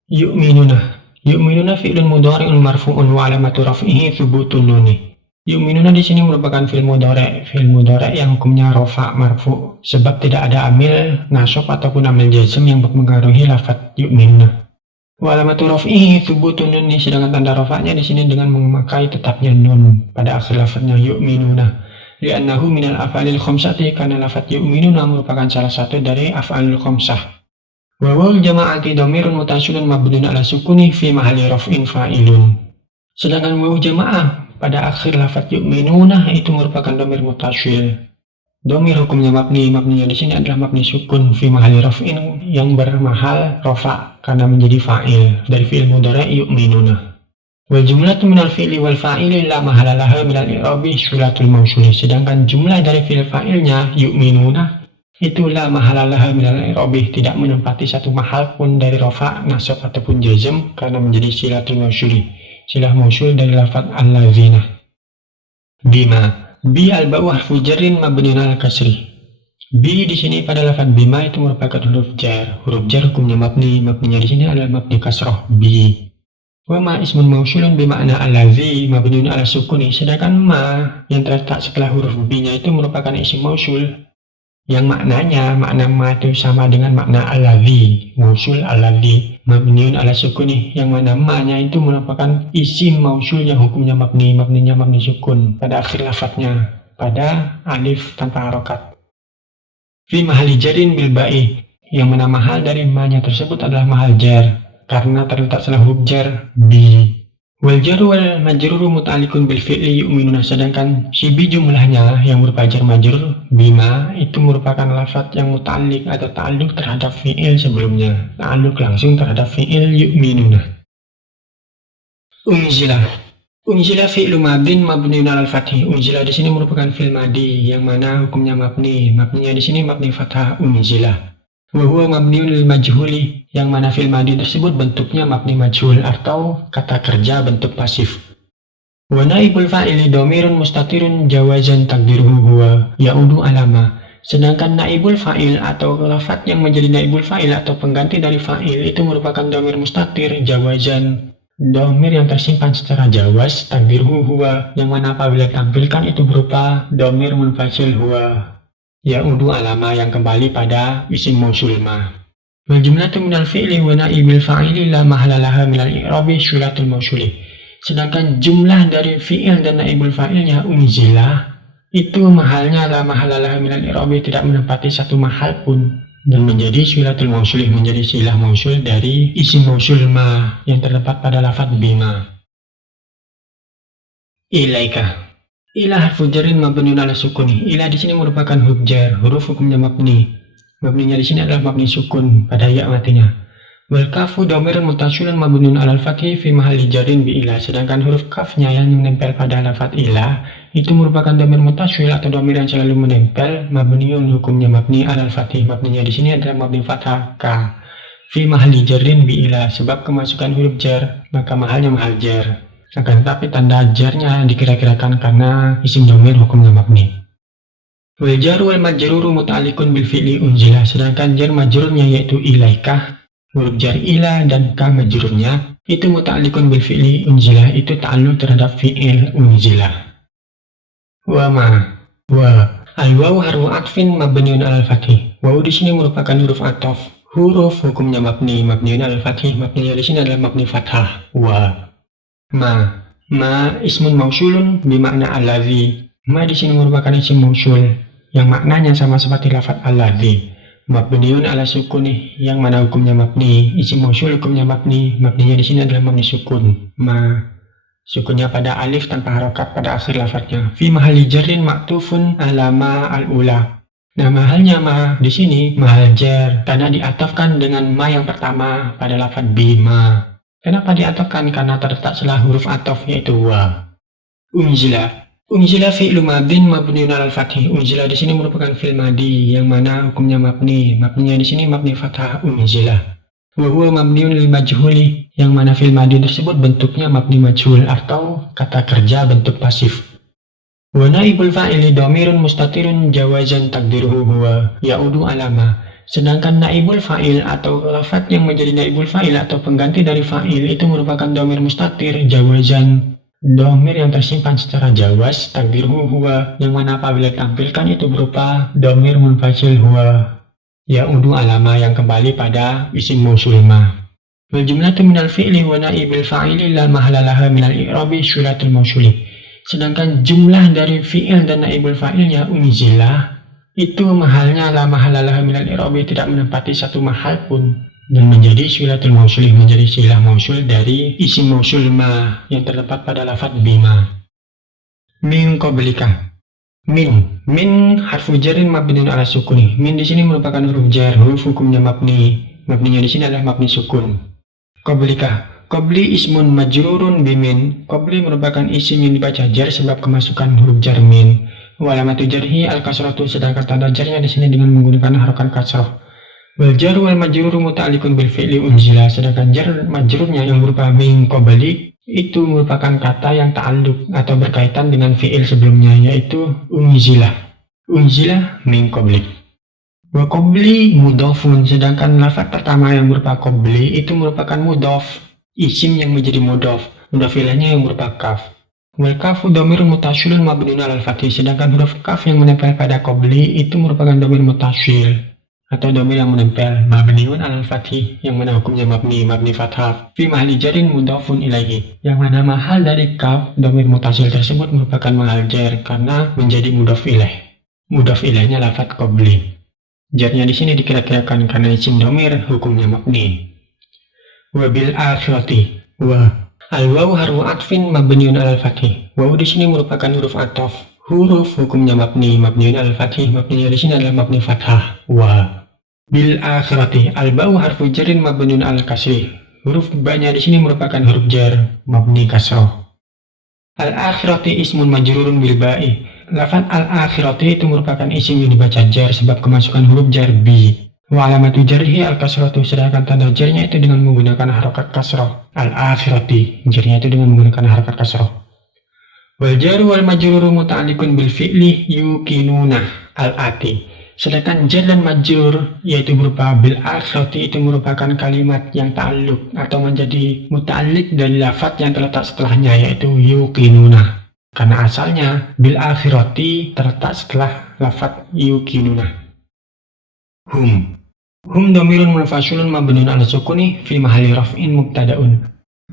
Yu'minuna fi'lun mudhari'un marfu'un wa alamatu raf'ihi thubutun nuni. Yu'minuna di sini merupakan fi'il mudhari' yang hukumnya rafa' marfu' sebab tidak ada amil nasab ataupun amil jazm yang mempengaruhi lafaz yu'minuna. Wa alamatu raf'ihi thubutun nuni, sedangkan tanda rafa'nya di sini dengan memakai tetapnya nun pada akhir lafaznya yu'minuna. Li'annahu minal af'alil khamsati, karena lafaz yu'minuna merupakan salah satu dari af'alil khamsah. Wa wawul jama'ati dhamirun mutasilun mabniun ala sukuni fi mahalli raf'in fa'ilun. Sedangkan wawu jamaah pada akhir lafaz yu'minuna itu merupakan dhamir mutasil. Dhamir hukumnya mabninya di sini adalah mabni sukun fi mahalli raf'in yang bermahal rafa' karena menjadi fa'il dari fi'il mudhari' yu'minuna. Wal jumlatu minal fi'li wal fa'ili la mahalalaha minal i'rabi suratul mausuli. Sedangkan jumlah dari fi'il fa'ilnya yu'minuna itu la mahalallaha minal i'rabi, tidak menempati satu mahal pun dari rafa', nasab ataupun jazm karena menjadi silatul mausuli. Silah mausul dari lafaz alladzina. Bima bi al-ba'u harfu jarrin mabniun al kasri. Bi di sini pada lafaz bima itu merupakan huruf jar. Huruf jar hukumnya mabni. Mabninya di sini adalah mabni kasroh bi. Wa ma ismun mausulun bimakna allazi mabniun ala sukuni. Sedangkan ma yang terletak setelah huruf b-nya itu merupakan isim mausul yang maknanya makna ma itu sama dengan makna allazi, mausul allazi mabniun ala sukuni, yang mana ma-nya itu merupakan isim mausul yang hukumnya mabni. Mabninya mabni sukun pada akhir lafadznya, pada alif tanpa harokat. Fi mahali jarin bil ba'i, yang mana mahal dari ma-nya tersebut adalah mahal jar karena terletak setelah huruf jar bi. Wal jaru wal majruru muta'alliqun bil fi'li yu'minuna, sedangkan si bi jumlahnya yang berupa jar majrur bima itu merupakan lafaz yang muta'alliq atau ta'alluq terhadap fi'il sebelumnya, ta'alluq langsung terhadap fi'il yu'minuna. Unzila. Unzila fi'lu madin mabniun 'alal fathi. Unzila di sini merupakan fi'il madi yang mana hukumnya mabni. Mabninya di sini mabni fathah unzila. Wa huwa mabniun lil majhuli, yang mana fi'il madi tersebut bentuknya mabni majhul atau kata kerja bentuk pasif. Wa naibul fa'ili dhamirun mustatirun jawazan takdiruhu huwa ya'udu alama. Sedangkan naibul fa'il atau lafaz yang menjadi naibul fa'il atau pengganti dari fa'il itu merupakan dhamir mustatir jawazan, dhamir yang tersimpan secara jawaz, takdiruhu huwa, yang mana apabila ditampilkan itu berupa dhamir munfasil huwa ya'udu alama, yang kembali pada isim mausul ma. Wal jumlatu minal fi'li wa naibil fa'ili la mahala laha minal i'rabi syulatul mausuli. Sedangkan jumlah dari fi'il dan naibul fa'ilnya unzila itu mahalnya la mahala laha minal i'rabi, tidak menempati satu mahal pun, dan menjadi syulatul mausuli, menjadi silah mausul dari isim mausul ma yang terdapat pada lafaz bima. Ilaika. Ila harfu jarin mabniun ala sukuni. Ila di sini merupakan huruf jar, huruf hukumnya mabni. Mabninya di sini adalah mabni sukun pada ya matinya. Wal kafu dhamir mutasilun mabniun ala al-fathi fi mahalli jarin bi ila. Sedangkan huruf kafnya yang menempel pada lafaz ila itu merupakan dhamir mutasil atau dhamir yang selalu menempel, mabniun hukumnya mabni ala al-fathi. Mabninya di sini adalah mabni fathah ka fi mahalli jarin bi ila, sebab kemasukan huruf jar maka mahalnya mahal jar. Akan tetapi tanda jarnya dikira-kirakan karena isim dhamir hukumnya mabni. Wal jaru wal majruru muta'alliqun bil fi'li unzila. Sedangkan jar majrurnya yaitu ilaikah, huruf jar ila dan ka majrurnya itu muta'alliqun bil fi'li unzila, itu ta'alluq terhadap fi'il unzila. Wa ma. Wa. Al wawu harfu atfin mabniun 'alal fathi. Wawu di sini merupakan huruf ataf. Huruf hukumnya mabni. Mabniun 'alal fathi. Mabninya di sini adalah mabni fathah. Wa. Ma ismun mausulun bimakna allazi. Ma di sini merupakan isim mausul yang maknanya sama seperti lafaz allazi. Mabniun ala sukuni, yang mana hukumnya mabni. Isim mausul hukumnya mabni. Mabninya di sini adalah mabni sukun. Ma sukunnya pada alif tanpa harokat pada akhir lafaznya. Fi mahalli jarrin maktufun ala ma al-ula. Nah, mahalnya ma di sini mahal jar karena diatafkan dengan ma yang pertama pada lafaz bima. Kenapa diatafkan? Karena terletak setelah huruf ataf yaitu wa. Unzila. Unzila fi'lu madin mabniun 'alal fathi. Unzila di sini merupakan fi'il madi yang mana hukumnya mabni. Mabninya di sini mabni fathah unzila. Wa huwa mabniun lil majhuli, yang mana fi'il madi tersebut bentuknya mabni majhul atau kata kerja bentuk pasif. Wa naibul fa'ili dhamirun mustatirun jawazan takdiruhu huwa ya'udu alama. Sedangkan naibul fa'il atau lafaz yang menjadi naibul fa'il atau pengganti dari fa'il itu merupakan dhamir mustatir jawazan, dhamir yang tersimpan secara jawaz, takdiruhu huwa, yang mana apabila ditampilkan itu berupa dhamir munfasil huwa ya'udu alama, yang kembali pada isim mausul ma. Wal jumlatu minal fi'li wa naibil fa'ili la mahala laha minal i'rabi syulatul mausuli. Sedangkan jumlah dari fi'il dan naibul fa'ilnya unzila itu mahalnya la mahalalah minal i'rabi, tidak menempati satu mahal pun, dan menjadi syulatul mausuli, menjadi silah mausul dari isim mausul ma yang terdapat pada lafaz bima. Min qablika. Min harfu jarin mabniun ala sukuni. Min di sini merupakan huruf jar, huruf hukumnya mabni. Mabninya di sini adalah mabni sukun. Qablika. Qabli ismun majrurun bimin. Qabli merupakan isim yang dibaca jar sebab kemasukan huruf jar min. Wa alamatu jarhi al-kasratu, sedangkan tanda jarnya di sini dengan menggunakan harokat kasrah. Wal jaru wal majruru muta'alliqun bil fi'li unzila. Sedangkan jar majrurnya yang berupa min qabli itu merupakan kata yang ta'alluq atau berkaitan dengan fi'il sebelumnya yaitu unzila. Unzila min qabli. Wa qabli mudhafun, sedangkan lafaz pertama yang berupa qabli itu merupakan mudhaf, isim yang menjadi mudhaf, mudhaf ilaihnya yang berupa kaf. Wal kafu dhamirun mutasilun mabniun 'alal fathi, sedangkan huruf kaf yang menempel pada qabli itu merupakan dhamir mutasil atau dhamir yang menempel, mabniun 'alal fathi, yang mana hukumnya mabni fathah, fi mahalli jarin mudhafun ilaihi, yang mana mahal dari kaf dhamir mutasil tersebut merupakan mahal jar karena menjadi mudhaf ilaih. Mudhaf ilaihnya lafaz qabli. Jarnya di sini dikira-kirakan karena isim dhamir, hukumnya mabni. Wa bil akhirati, wa al-wawu harfu atfin mabniun 'alal fathi. Wawu di sini merupakan huruf ataf. Huruf hukumnya mabniun 'alal fathi. Mabninya di sini adalah mabni fathah. Wa bil akhirati, al-ba'u harfu jarin mabniun 'alal kasri. Huruf ba-nya di sini merupakan huruf jar mabni kasrah. Al-akhirati ismun majrurun bil ba'i. Lafaz al-akhirati itu merupakan isim yang dibaca jar sebab kemasukan huruf jar bi. Wa alamatu jarhi al-kasratu, sedangkan tanda jarnya itu dengan menggunakan harakat kasrah. Al-akhirati, jarnya itu dengan menggunakan harakat kasrah. Wal jaru wal majruru muta'alliqun bil fi'li yuqinuna al-ati. Sedangkan jar dan majrur yaitu berupa bil akhirati itu merupakan kalimat yang ta'alluq atau menjadi muta'alliq dari lafaz yang terletak setelahnya, yaitu yuqinuna. Karena asalnya bil akhirati terletak setelah lafaz yuqinuna. Hum dhamirun munfasilun mabniun 'ala sukuni fi mahalli raf'in mubtada'un.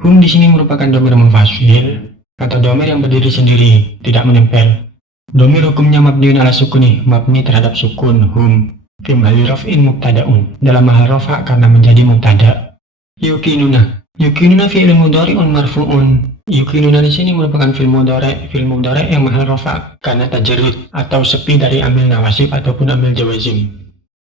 Hum di sini merupakan dhamir munfasil atau dhamir yang berdiri sendiri, tidak menempel. Dhamir hukumnya mabniun 'ala sukuni, mabni terhadap sukun hum, fi mahalli raf'in mubtada'un, dalam mahal rafa' karena menjadi mubtada'. Yuqinuna fi'lun mudhari'un marfu'un. Yuqinuna di sini merupakan fi'il mudhari' yang mahal rafa' karena tajarrud atau sepi dari amil nawasib ataupun amil jawazim.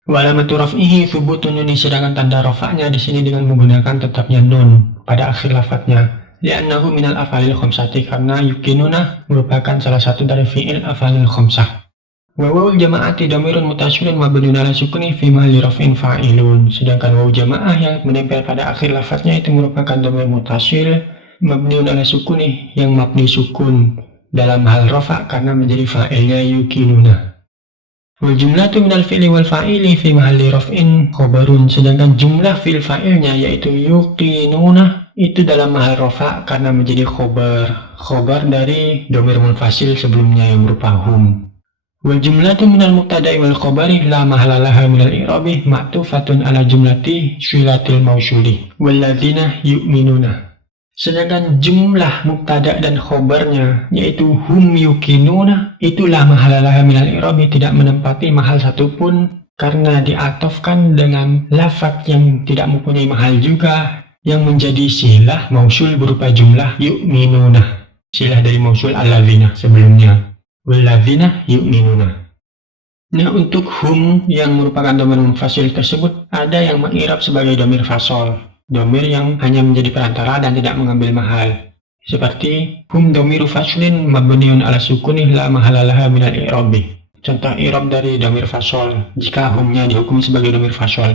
Wa alamatu raf'ihi thubutun nuni, sedangkan tanda rafa'nya di sini dengan menggunakan tetapnya nun pada akhir lafadznya. Li'annahu minal af'alil khamsati, karena yuqinuna merupakan salah satu dari fi'il af'alil khamsah. Wa wawul jama'ati dhamirun mutasilun mabniun 'ala sukuni fi mahalli raf'in fa'ilun, sedangkan wawu jamaah yang menempel pada akhir lafadznya itu merupakan dhamir mutasil mabniun 'ala sukuni yang mabni sukun dalam hal rafa' karena menjadi fa'ilnya yuqinuna. Wal jumlatu minal fi'li wal fa'ili fi mahalli raf'in khobarun, sedangkan jumlah fi'il fa'ilnya yaitu yuqinuna itu dalam mahal rafa' karena menjadi khobar dari dhamir munfasil sebelumnya yang berupa hum. Wal jumlatu minal mubtada'i wal khabari la mahala laha minal i'rabi ma'tufatun 'ala jumlati syilatil mausuli walladzina yu'minuna. Sedangkan jumlah mubtada' dan khabarnya yaitu hum yuqinuna itu la mahala laha minal i'rabi, tidak menempati mahal satupun karena diatofkan dengan lafaz yang tidak mempunyai mahal juga, yang menjadi silah mausul berupa jumlah yu'minuna, silah dari mausul alladzina sebelumnya, walladzina yu'minuna. Nah, untuk hum yang merupakan dhamir munfasil tersebut ada yang mengirab sebagai dhamir fasol, dhamir yang hanya menjadi perantara dan tidak mengambil mahal, seperti hum dhamiru faslin mabniun 'ala sukuni la mahala laha minal i'rabi. Contoh i'rab dari dhamir fasol jika humnya dihukumi sebagai dhamir fasol.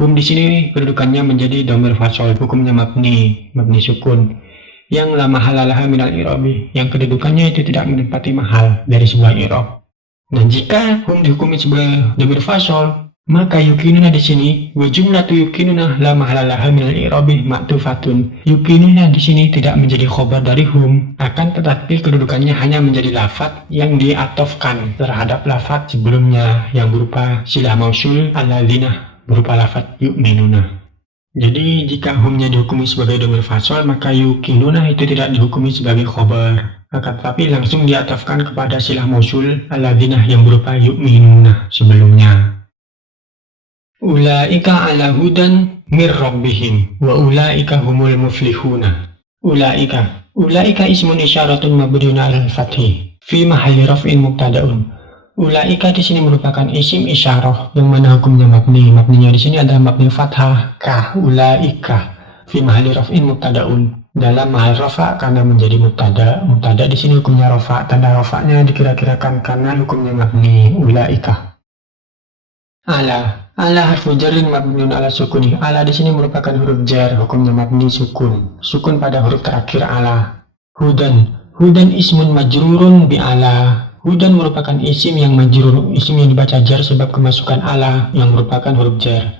Hum di sini kedudukannya menjadi dhamir fasol, hukumnya mabni sukun, yang la mahala laha minal i'rabi, yang kedudukannya itu tidak menempati mahal dari sebuah i'rab. Dan jika hum dihukumi sebagai dhamir fasol, maka yuqinuna di sini wa jumlatu yuqinuna la mahala laha minal i'rabi ma'tufatun. Yuqinuna di sini tidak menjadi khobar dari hum, akan tetapi kedudukannya hanya menjadi lafaz yang diatofkan terhadap lafaz sebelumnya yang berupa silah mausul alladzina berupa lafaz yu'minuna. Jadi jika humnya dihukumi sebagai dhamir fasol, maka yuqinuna itu tidak dihukumi sebagai khobar, akan tetapi langsung diatofkan kepada silah mausul alladzina yang berupa yu'minuna sebelumnya. Ulaika ala hudan mir rabbihim wa ulaika humul muflihuna. Ulaika ismun isyaratun mabniun 'alal fathi fi mahalli raf'in mubtada'un. Ulaika di sini merupakan isim isyarah yang mana hukumnya mabni. Mabninya di sini adalah mabni fathah ka ulaika fi mahalli raf'in mubtada'un, dalam mahal rafa' karena menjadi mubtada. Mubtada di sini hukumnya rafa', tanda rafa'nya dikira-kirakan karena hukumnya mabni. Ulaika. Ala harfu jarrin mabniun 'ala sukuni. Ala di sini merupakan huruf jar, hukumnya mabni sukun pada huruf terakhir ala. Hudan ismun majrurun bi ala Hudan merupakan isim yang majrur, isim yang dibaca jar sebab kemasukan ala yang merupakan huruf jar.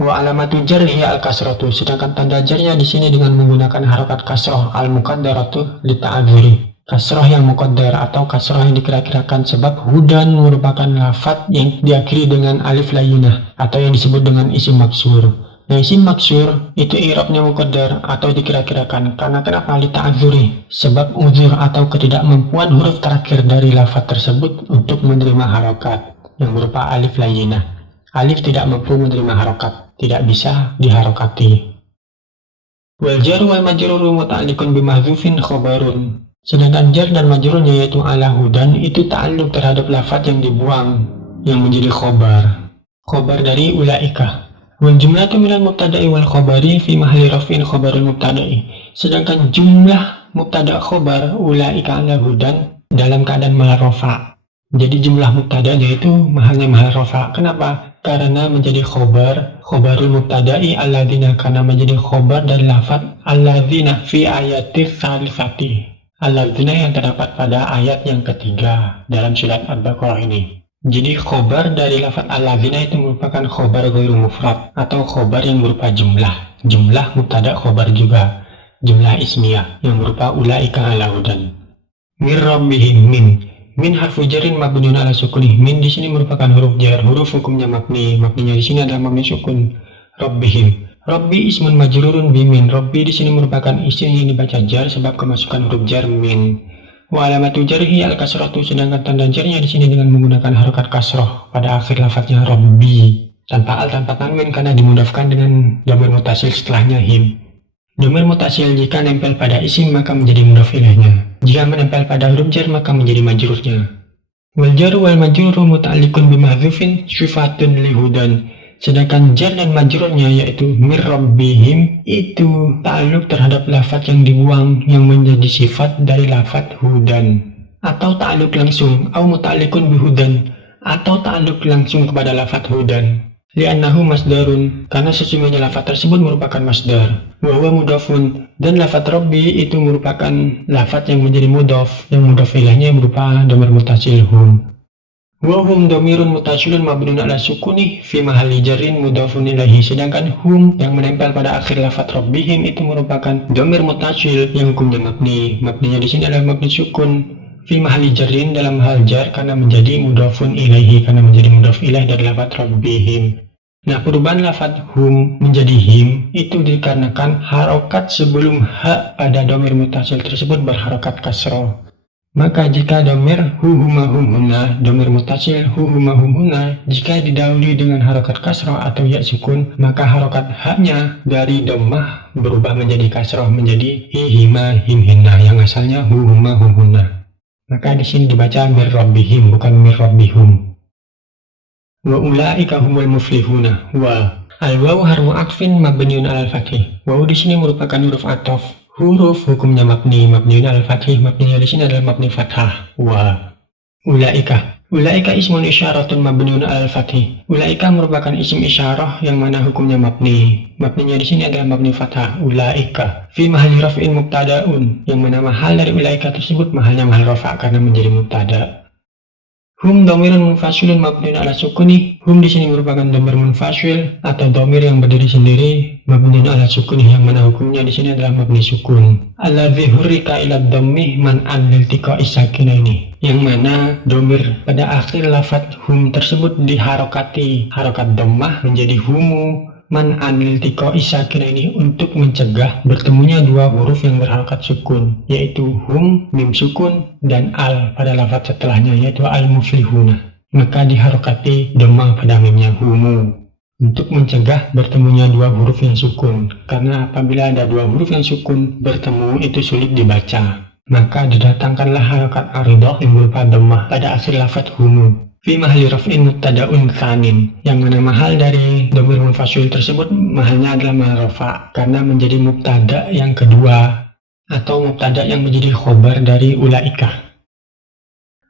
Wa alamatu jarhi al-kasratu, sedangkan tanda jarnya di sini dengan menggunakan harokat kasroh al-muqaddaratu lita'adzuri. Kasroh yang muqaddar atau kasroh yang dikira-kirakan sebab hudan merupakan lafadz yang diakhiri dengan alif layyinah atau yang disebut dengan isim maksur. Nah, isim maksur itu i'rabnya muqaddar atau dikira-kirakan karena kenapa lita'adzuri? Sebab uzur atau ketidakmampuan huruf terakhir dari lafadz tersebut untuk menerima harokat yang berupa alif layyinah. Alif tidak mampu menerima harokat, tidak bisa diharokati. Wal jar wal majrur muta'alliqun bimahdzufin khabarun. Sedangkan jar dan majrurnya yaitu ala hudan itu ta'alluq terhadap lafadz yang dibuang yang menjadi khobar. Khobar dari ulaika. Wal jumlatu minal mubtada'i wal khabari fi mahalli raf'in khabarul mubtada'i. Sedangkan jumlah mubtada' khobar ulaika ala hudan dalam keadaan mahal rafa'. Jadi jumlah mubtada'nya itu mahalnya mahal rafa'. Kenapa? Karena menjadi khobarul mubtada'i alladzina, karena menjadi khobar dari lafadz alladzina fi ayatis salisati. Alladzina yang terdapat pada ayat yang ketiga dalam surat Al-Baqarah ini. Jadi khobar dari lafadz alladzina itu merupakan khobar ghairu mufrad atau khobar yang berupa jumlah. Jumlah mubtada' khobar juga. Jumlah ismiyah yang berupa ulaika ala hudan. Mir rabbihim min. Min harfu jarin mabniun ala sukuni. Min di sini merupakan huruf jar. Huruf hukumnya mabni. Mabninya di sini adalah mabni sukun. Rabbihim. Rabbi ismun majrurun bimin. Rabbi di sini merupakan isim yang dibaca jar sebab kemasukan huruf jar min. Wa alamatu jarhi al-kasratu, sedangkan tanda jarnya di sini dengan menggunakan harokat kasroh pada akhir lafadznya Rabbi tanpa al tanpa tanwin karena dimudafkan dengan dhamir mutasil setelahnya him. Dhamir mutasil jika nempel pada isim maka menjadi mudhaf ilaihnya. Jika menempel pada huruf jar maka menjadi majrurnya. Wal jaru wal majruru muta'alliqun bimahdzufin syifatun lihudan. Sedangkan jar dan majrurnya yaitu mir rabbihim itu ta'alluq terhadap lafadz yang dibuang yang menjadi sifat dari lafadz hudan, atau ta'alluq langsung au muta'alliqun bihudan, atau ta'alluq langsung kepada lafadz hudan. Li'annahu masdarun, karena sesungguhnya lafadz tersebut merupakan masdar. Wa huwa mudhafun, dan lafadz rabbi itu merupakan lafadz yang menjadi mudhaf, yang mudhaf ilaihnya berupa dhamir mutasil hum. Wa hum dhamirun mutasilun mabniun ala sukuni fi mahalli jarrin mudhafun ilaihi. Sedangkan hum yang menempel pada akhir lafadz rabbihim itu merupakan dhamir mutasil yang hukumnya mabni. Mabninya di sini adalah mabni sukun fi mahalli jarrin dalam hal jar karena menjadi mudhafun ilaihi, karena menjadi mudhaf ilaih dari lafadz rabbihim. Nah, perubahan lafadz hum menjadi him itu dikarenakan harokat sebelum ha pada dhamir mutasil tersebut berharokat kasroh. Maka jika dhamir huma hum huna, dhamir mutasil huma hum huna, jika didahului dengan harokat kasroh atau ya sukun, maka harokat haknya dari dhammah berubah menjadi kasroh menjadi hihima himhina yang asalnya huma hum huna. Maka di sini dibaca mir rabbihim bukan mir rabbihum. Wa ulaika humul muflihuna. Wa al-wawu harfu atfin mabniun alal fathih. Wawu di sini merupakan huruf ataf. Huruf hukumnya mabniun alal fathih. Mabninya di sini adalah mabni fathah. Wa ulaika. Ulaika ismun isyaratun mabniun alal fathih. Ulaika merupakan isim isyarah yang mana hukumnya mabni. Mabninya di sini adalah mabni fathah. Ulaika fi mahalli raf'in mubtada'un, yang mana mahal dari ulaika tersebut mahalnya mahal rafa' karena menjadi mubtada'. Hum dhamirun munfasilun mabniun ala sukuni. Hum di sini merupakan dhamir munfasil atau dhamir yang berdiri sendiri mabniun ala sukuni, yang mana hukumnya di sini adalah mabni sukun. Alladzi hurrika ila dhammi man al-iltiqa'i sakinaini, yang mana dhamir pada akhir lafadz hum tersebut diharokati harokat dhammah menjadi humu man al-iltiqa'i sakinaini untuk mencegah bertemunya dua huruf yang berharokat sukun, yaitu hum mim sukun dan al pada lafadz setelahnya yaitu al-muflihuna. Maka diharokati dhammah pada mimnya humu untuk mencegah bertemunya dua huruf yang sukun, karena apabila ada dua huruf yang sukun bertemu itu sulit dibaca. Maka didatangkanlah harokat aridah yang berupa dhammah pada akhir lafadz humu fi mahalli raf'in mubtada'un tsanin, yang mana mahal dari dhamir munfasil tersebut mahalnya adalah mahal rafa' karena menjadi mubtada' yang kedua atau mubtada' yang menjadi khobar dari ulaika.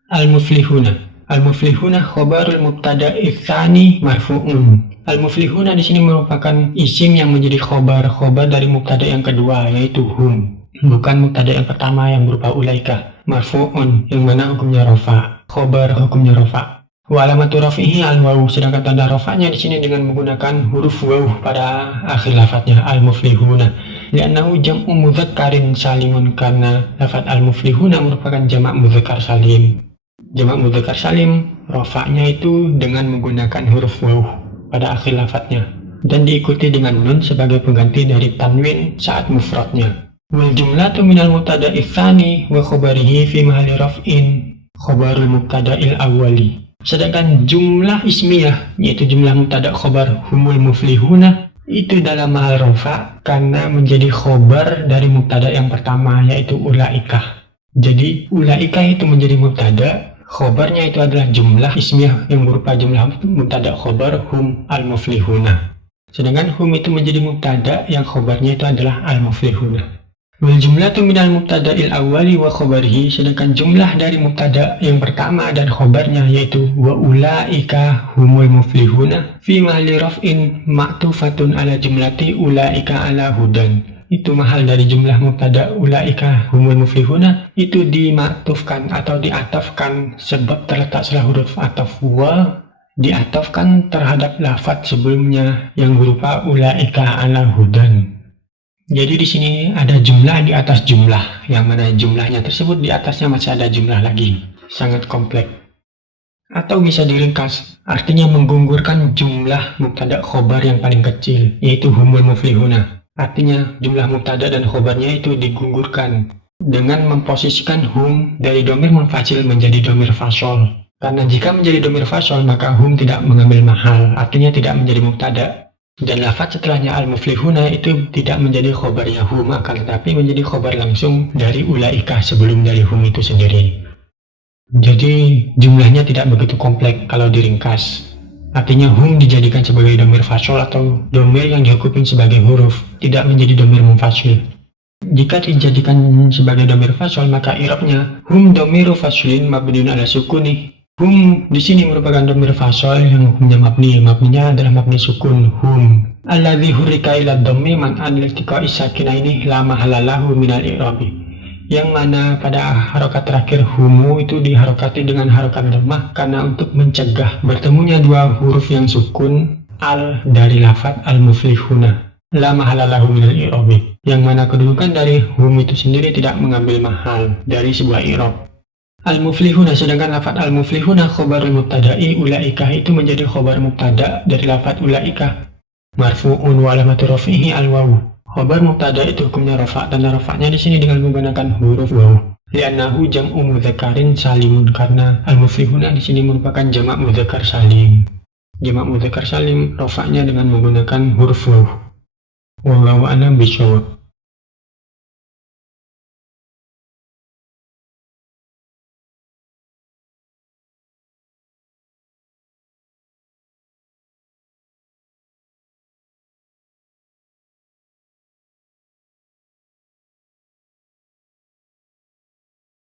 Al-muflihuna. Al-muflihuna khobarul mubtada'i tsani marfu'un. Al-muflihuna di sini merupakan isim yang menjadi khobar dari mubtada' yang kedua yaitu hum, bukan mubtada' yang pertama yang berupa ulaika. marfu'un, yang mana hukumnya rafa. Khobar hukumnya rafa. Wa alamatu rafihi al-waw, sedangkan tanda rafa'nya di sini dengan menggunakan huruf waw pada akhir lafadznya, al-muflihuna. Li'annahu jam'u mudzakkarin salimun, karena lafadz al-muflihuna merupakan jamak mudzakkar salim. Jamak mudzakkar salim rafa'nya itu dengan menggunakan huruf waw pada akhir lafadznya, dan diikuti dengan nun sebagai pengganti dari tanwin saat mufradnya. Wal jumlatu minal mubtada'i tsani wa khabarihi fi mahalli raf'in khabarul mubtada'il awwali. Sedangkan jumlah ismiyah, yaitu jumlah mubtada' khabar humul muflihuna, itu dalam mahal rafa karena menjadi khobar dari mubtada' yang pertama, yaitu ulaika. Jadi ulaika itu menjadi mubtada', khobarnya itu adalah jumlah ismiyah yang berupa jumlah mubtada' khobar hum al-muflihuna. Sedangkan hum itu menjadi mubtada' yang khobarnya itu adalah al-muflihuna. Wal jumlatu minal mubtada'il awwali wa khobarihi, sedangkan jumlah dari mubtada' yang pertama dan khobarnya yaitu wa ulaika humul muflihuna fi mahalli raf'in ma'tufatun ala jumlati ulaika ala hudan. Itu mahal dari jumlah mubtada' ulaika humul muflihuna itu dimaktufkan atau diatafkan, sebab terletak setelah huruf ataf wa diatafkan terhadap lafadz sebelumnya yang berupa ulaika ala hudan. Jadi di sini ada jumlah di atas jumlah, yang mana jumlahnya tersebut di atasnya masih ada jumlah lagi. Sangat kompleks. Atau bisa diringkas, artinya menggugurkan jumlah mubtada' khobar yang paling kecil, yaitu humul muflihuna. Artinya jumlah mubtada' dan khobarnya itu digugurkan dengan memposisikan hum dari domir munfasil menjadi domir fasol. Karena jika menjadi domir fasol maka hum tidak mengambil mahal, artinya tidak menjadi mubtada'. Dan lafadz setelahnya al-muflihuna itu tidak menjadi khobarnya hum, akan tetapi menjadi khobar langsung dari ulaika sebelum dari hum itu sendiri. Jadi jumlahnya tidak begitu kompleks kalau diringkas. Artinya hum dijadikan sebagai domir fasol atau domir yang dihukumi sebagai huruf, tidak menjadi domir munfasil. Jika dijadikan sebagai domir fasol maka i'rabnya hum domiru faslin mabniun ala sukuni. Hum di sini merupakan domir fasol yang hukumnya mabni. Mabninya adalah mabni sukun hum. Alladzi hurrika ila dhammi man al-iltiqa'i sakinaini la mahala lahu minal i'rabi. Yang mana pada harokat terakhir humu itu diharokati dengan harokat dhammah karena untuk mencegah bertemunya dua huruf yang sukun al dari lafadz al-muflihuna. La mahala lahu minal i'rabi. Yang mana kedudukan dari hum itu sendiri tidak mengambil mahal dari sebuah i'rab. Al-muflihuna, sedangkan lafadz al-muflihuna khobarul mubtada'i ulaika itu menjadi khobar mubtada' dari lafadz ulaika. Marfu'un wa alamatu rafihi al-waw. Khobar mubtada' itu hukumnya rafa', tanda rafa'nya di sini dengan menggunakan huruf waw. Li'annahu jam'u mudzakkarin salimun, karena al-muflihuna di sini merupakan jamak mudzakkar salim. Jamak mudzakkar salim rafa'nya dengan menggunakan huruf waw. Wallahu a'lam bishawab.